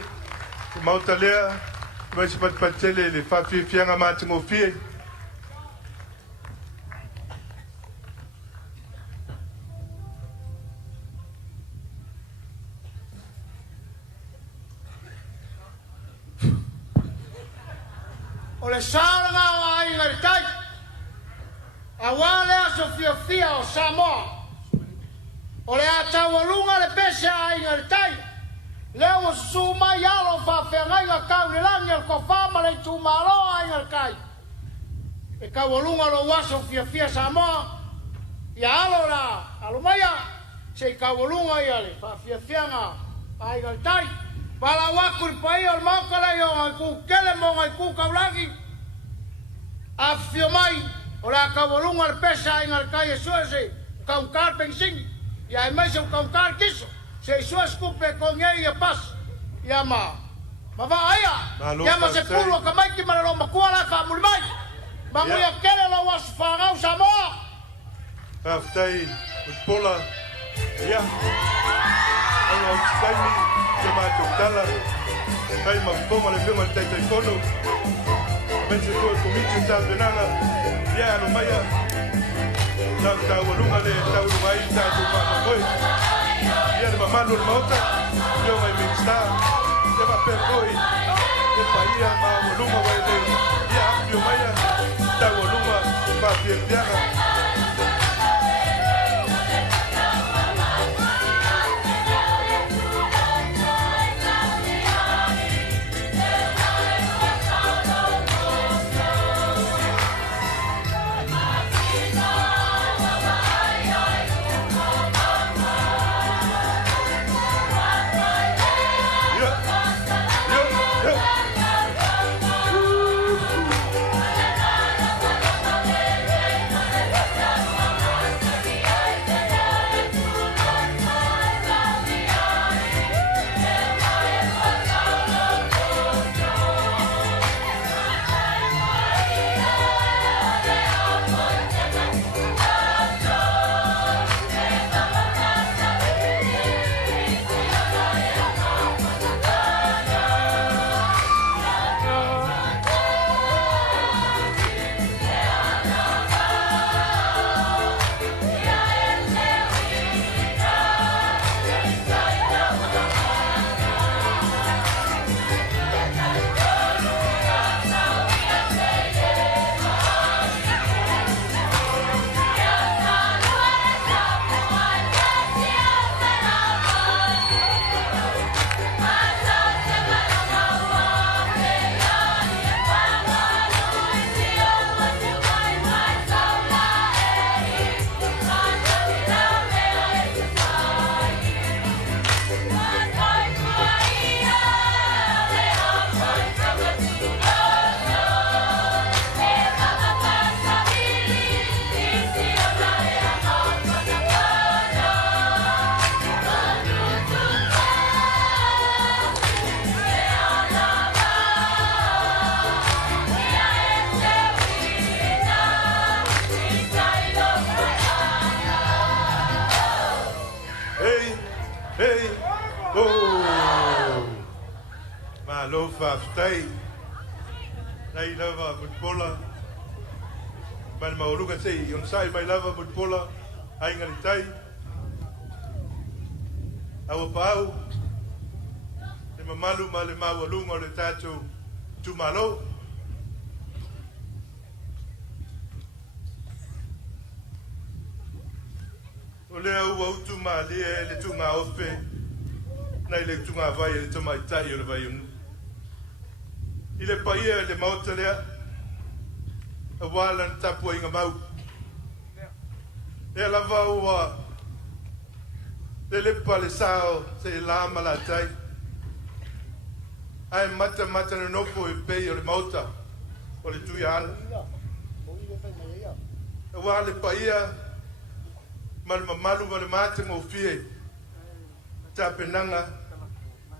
mautalea, mai se patipatele le Faafiafiaga matingofie. O le sāranga o ai ngari tai. A wale a Faafiafia o Samoa. O le a taualunga le pese a ngari tai. Leo o susu mai alo Faafiaga inga kau le langi al kofama le tu malo a ngari kai. E kau alunga lo waso Faafiafia Samoa. Ia alo la, alo maya. se kawalunga ia le Faafiafiaga ai galtai para waku pai o makala yo ku kele mo ngai ku kaulagi a fio mai ora kawalunga le pesa ingal kai suase kau kar pensing ya mai se kau kar kiso se suas ku pe ko ngai ya pas ya ma va aya ya ma se pulo ka mai ki mara ma kuala ka mulmai ma mu ya kele la was farau Samoa aftai pola ya ana tsani tomato dala pai ma poma le fema tai tai kono mense ko komiti ta benanga ya no maya na ta walunga le ta walunga i ta ko ma koi ya le mamalo le mota yo mai mixta te va per koi e paia ma walunga wa le ya yo maya ta walunga pa Faafiafiaga Faftai nai lava mutpola man mauluga sei yon sai mai lava mutpola ai ngalitai awa pau le mamalu male mawalunga le tatu tu malo ole au tu mali le tu nga ofe nai le tu nga vai le tu mai tai le vai ile paia le mauta lea a wala na tapu inga mau e lava ua le lepa le sao se lama la tai ai mata na nofo e pei o le mauta o le tui ana e wala le paia ma le mamalu ma le mate mo fie tapenanga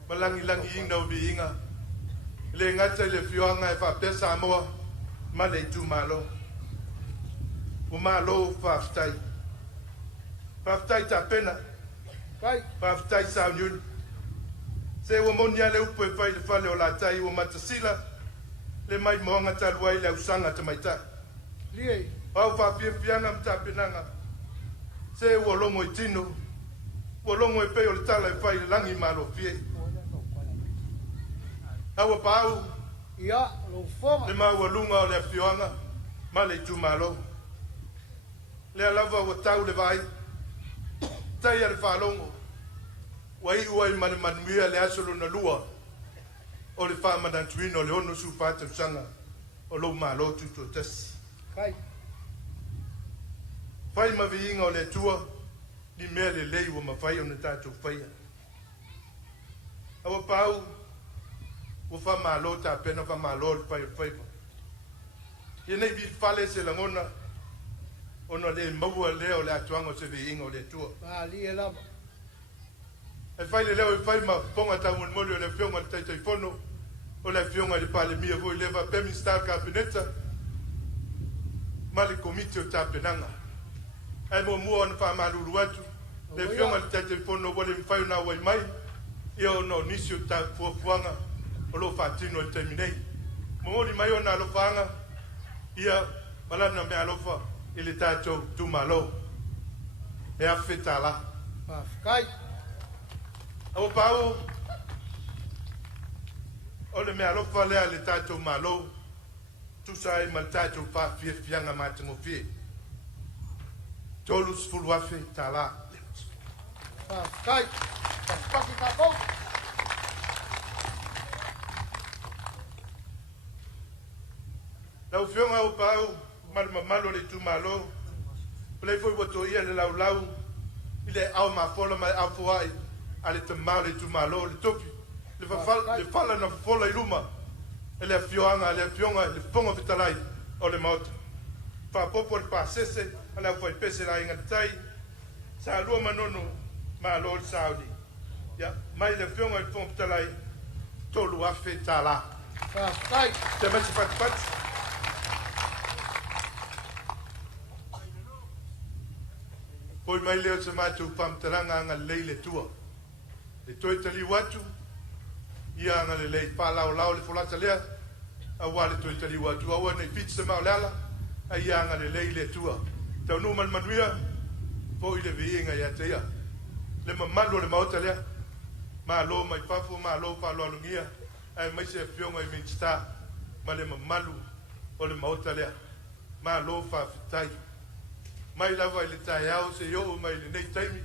malangi inga o vi inga le ngata le fioanga e whapea Samoa ma le tu malo o malo whaftai ta pena whaftai sauniun se ua monia le upo e whai le whale o la tai o matasila le mai moanga taluai le ausanga ta maita au Faafiafiaga mta penanga se ua longo i tino ua longo e pei o le tala e whai le langi malo fie awa pau ia lo fonga le mau lunga o le fioanga ma le tu malo le lava o tau le vai tai al falongo wai uai man mia le asolo na lua o le fa madan tuino le ono su fata sanga o lo malo tu to tes kai fai ma vinga o le tua ni mea le lei wa mawhai o na tātou whaia. Awa pāu, wa wha mālo tā pena wha mālo le whai o whaipa. Ia nei vi whale se langona, ona le maua leo le atuanga se vi inga o le tua. Li e lava. E whai le leo e whai ma ponga tā moli o le whionga le taitai whono, o le whionga le pāle mia voi lewa Pemi Star Kabineta, ma le komite o tā penanga. Ai mua ona wha maruru atu, le whionga le taitai whono wale mwhai na wai mai, ia o no nisi o tā fuafuanga, o lo whātino e taiminei. Mongori mai ona alo whaanga, ia malana me alofa, ili tātou tu malo. E a whetala. Kai. Awa pāu, o le me alofa lea le tātou malo, tu sai mal tātou Faafiafiaga mātango fie. Tolu sfulu afe tāla. Kai. Paki kako. Lau whionga o pāu, malo le tu malo, plei foi wato ia le lau, ile au mafola mai au fuai, ale te mau le tu malo, le topi, le fala na fola i luma, le whionga, le ponga vitalai, o le maota. Fa popo le pasese, ale au fai pese la inga tai, sa lua manono, malo le Saudi. Ya, mai le whionga le ponga vitalai, tolu afe tala. Kai. Te mati pati. Poi mai leo se mātou pamtaranga anga leile tua. Le toi tali watu, ia anga le lei pālau lau le folata lea, a wale toi tali watu, awa nei piti se mau leala, a ia anga le leile tua. Tau nu manuia, po i le viinga ia te ia. Le mamalu le mauta lea, maa lo mai pafu, maa lo palo alungia, ai mai se fionga i minchita, ma le mamalu o le mauta lea, maa lo Faafitai. Mai lava le tai au se yo mai le nei taimi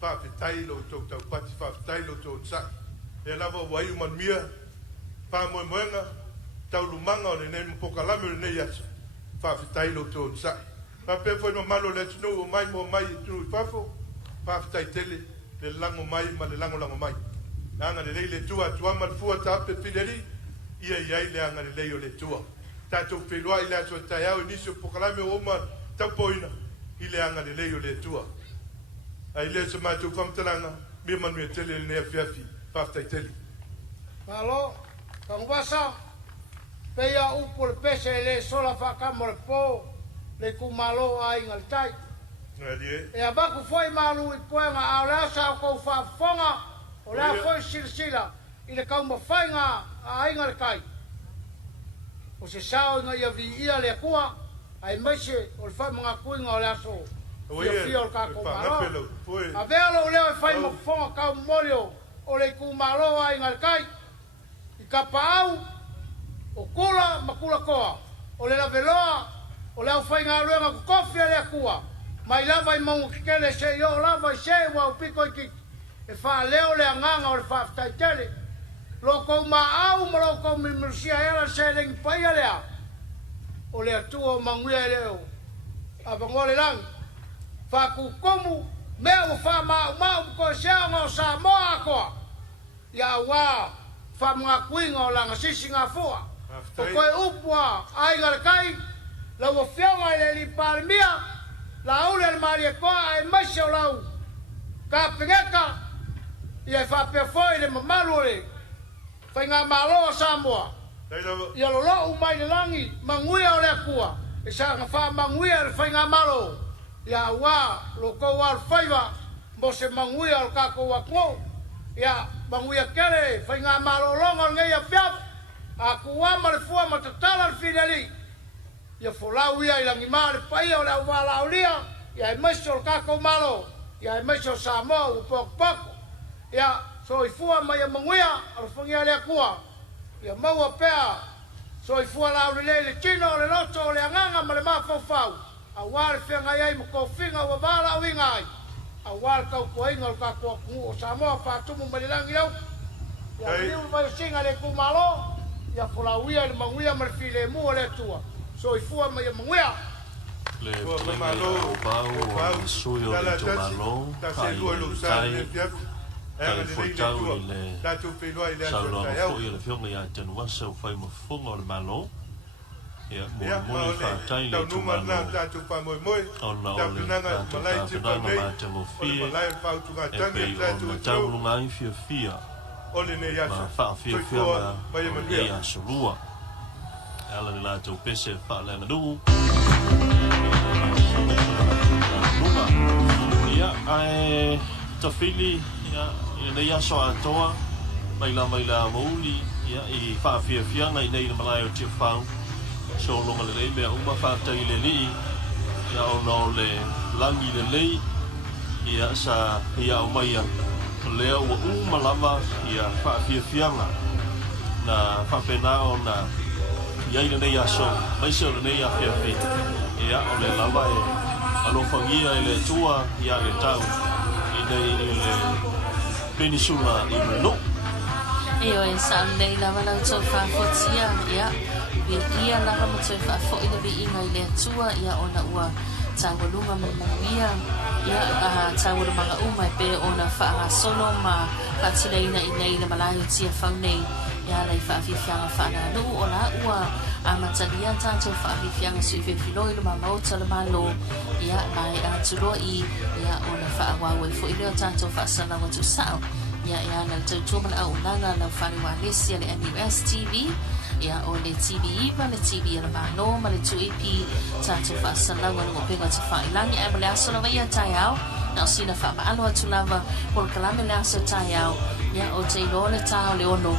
Faafitai lo tau pati Faafitai lo tau sa e lava wai man mia pa mo moenga tau lumanga o le nei pokalame le nei asa Faafitai lo tau sa pa pe foi no malo le tunu mai mo mai tu fafo Faafitai tele le lango mai ma le lango mai anga le le tua mal fu ta pe fideli ia le anga le le o le tua tato pelua ile aso tai au inisio pokalame o ma tapoina ile anga le leo le tua ai le se matu famtalanga mi manu tele le afiafi Faafitai tele Malo, kang wasa peya upo le pese le sola fa kamor po le kumalo ai ngal tai e abaku foi malu i poenga au la sa ko fa fonga o la foi silsila ile kau ma fainga ai ngal kai o se sao nga ia vi ia le kua ai meise o le fai mga kuinga o le aso fia o le kako malo a vea lo leo e fai mo fonga kau molio o le ku malo ai ngal kai i kapa au o kula makula koa o le la veloa o le au fai ngā luenga ku kofia le akua mai lava i maungu kikele se yo lava i se wa upiko i kiki e faa leo le anganga o le Faafitai tele loko ma au ma loko mimusia era se lengi paia lea o le atua o manguia leo a vangole lang fa kukomu mea o fa mau ko sea o Samoa koa ya wa fa mga kuinga o langa sisi ngā fua o koe upua ai ngarakai la o fionga le li Polynesia la ule le maria koa ai maisi o lau ka pingeka ia fa pefoi le mamalu le fa ngā malo o Samoa ia lolo umai le langi manguia o le akua e sa nga fa manguia le whainga malo ia wa loko wa le whaiva mo se manguia o kako wa kong ia manguia kere whainga malo longa o ngai a fiaf a kuwa ma le fua ma tatala le fideli ia folau ia i langi maa le paia o le au wala o lia ia e meso o kako malo ia e meso o Samoa u poko ia so i fua ma ia manguia o le whangia le akua ia maua pea so i fua lau le tino le loto o le anganga ma le mafau a wale whenga iai mo kofinga wa wala o ingai a wale kau koinga o kako o Samoa whatumu ma le langi lau ia liu mai o singa le kumalo ia folauia le manguia ma le file mua le tua so i fua ma ia manguia le malo o suyo le tomalo kai tai kai fotau le salon foi le fiona ya tenu wasa fai mo fongo le malo ya mo fa tai le tomalo ona ole ta ma te mo fi e pe o tau ngai fia ma Faafiafiaga ia solua ala le latou pese fa'aleagalugu ia ae tafili ia nei aso atoa mai la mauli ia i Faafiafiaga i nei le malae o tiafau solonga lelei mea uma fa'atai lelii ia ona o le lagi lelei ia sa ia o maia lea ua malama ia Faafiafiaga na whawhenao na iai nei aso mai se o nei awhiawhi ia o le lava e alofangia i le tua ia le tau i nei i le peninsula i Meno e o e sa nei lava lau tau whawhotia ia ia lava mo tau whawho i le vi inga i le tua ia ona ua tawalunga manuia ia tawala mga umai pe ona whaangasolo ma patileina i nei le malayo tia whaunei ia lei Faafiafiaga whaananu o la ua amatalia tātou Faafiafiaga sui whewhiloi le mamauta le malo ia mai atuloa i ia ona whaawawe fo i leo tātou whaasalawa tu sao ia na tautua mana au nanga lau whaniwalesia le NUS TV ia o le TV iwa, le TV ala mano, ma le tuipi tātou whaasalawa na ngopenga te whailangi e ma le aso lawa ia tai au na o sina whaamaalo atu lava por kalame le aso tai au ia o te ilo le tau le ono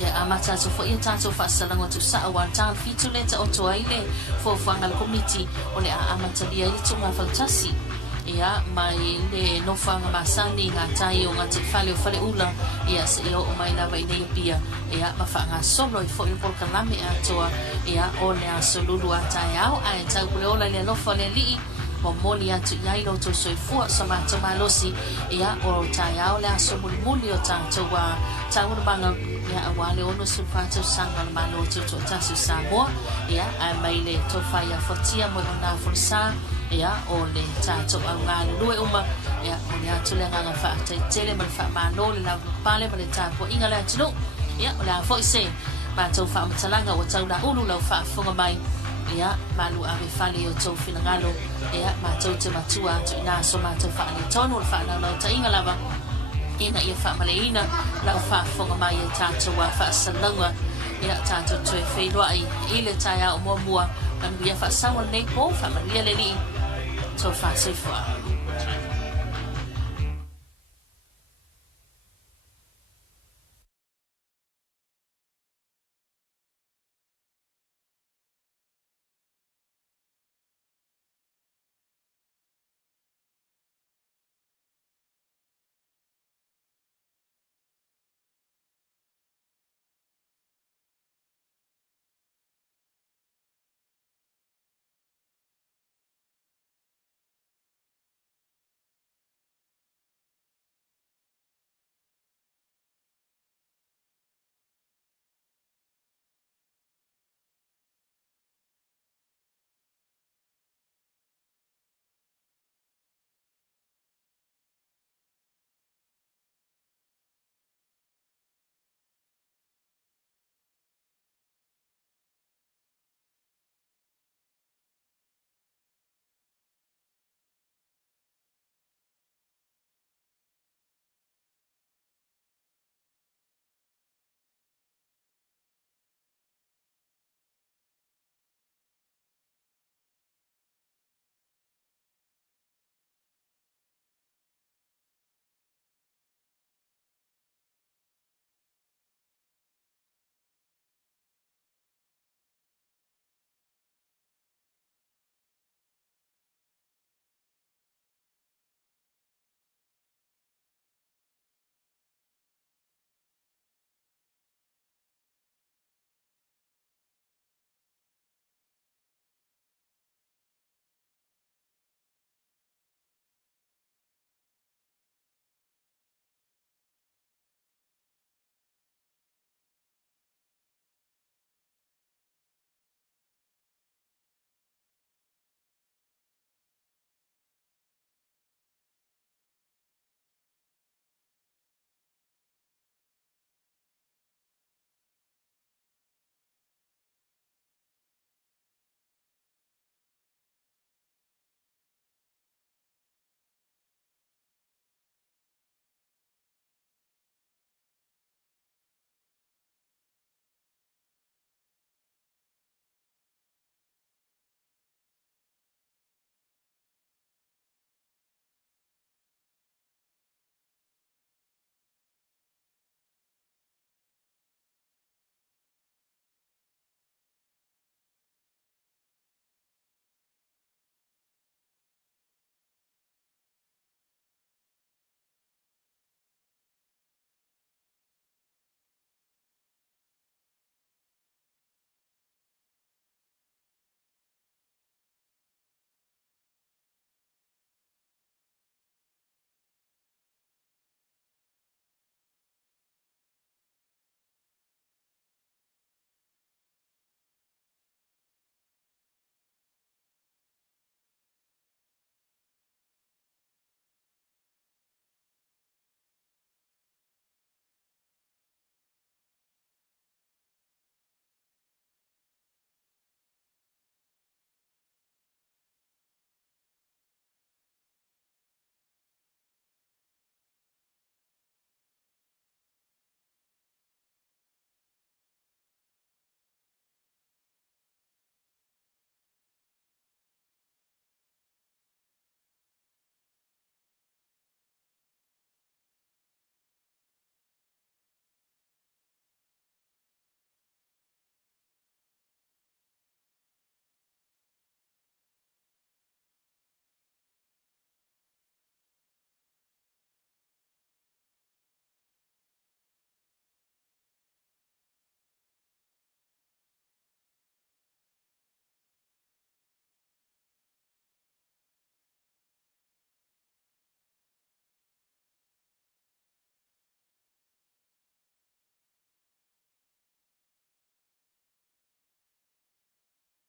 ia ama tātou fo ia tātou whaasalawa tu sa awan tāng fitu le ta oto aile fo whanga le komiti o le a amatalia i tunga whautasi ia mai le nofanga masani ngā tai o ngā te whale o whale ula ia se ia o mai lawa i nei pia ia ma whaanga solo i fo i polka lame atoa ia o le aso lulu a tai au a e tau kule ola le lofa le lii mo moli atu iai lo to soifua sa mātou malosi ia o tai au le aso muli o tātou a tau banga ia a wale ono sulfato sanga le malo o tuto tasu Samoa ia a mai le tofaya fotia mo o nā forsa ia o le tātou au ngā lue uma ia o le atu le nganga whaatai tele ma le whaamano le lau pale ma le tāpua inga le atinu ia o le a foi se mātou whaamatalanga o tau la ulu lau whaafunga mai ia malu ave fale o tau finangalo ia mātou te matua atu ina so mātou whaale tonu le whaanau lau ta inga lava ina ia whaamaleina lau whaafunga mai e tātou a whaasalanga ia tātou tue whailoai i le tai au mua mua Manuia whaasawa nei po, whaamalia le li, tō whaasifua.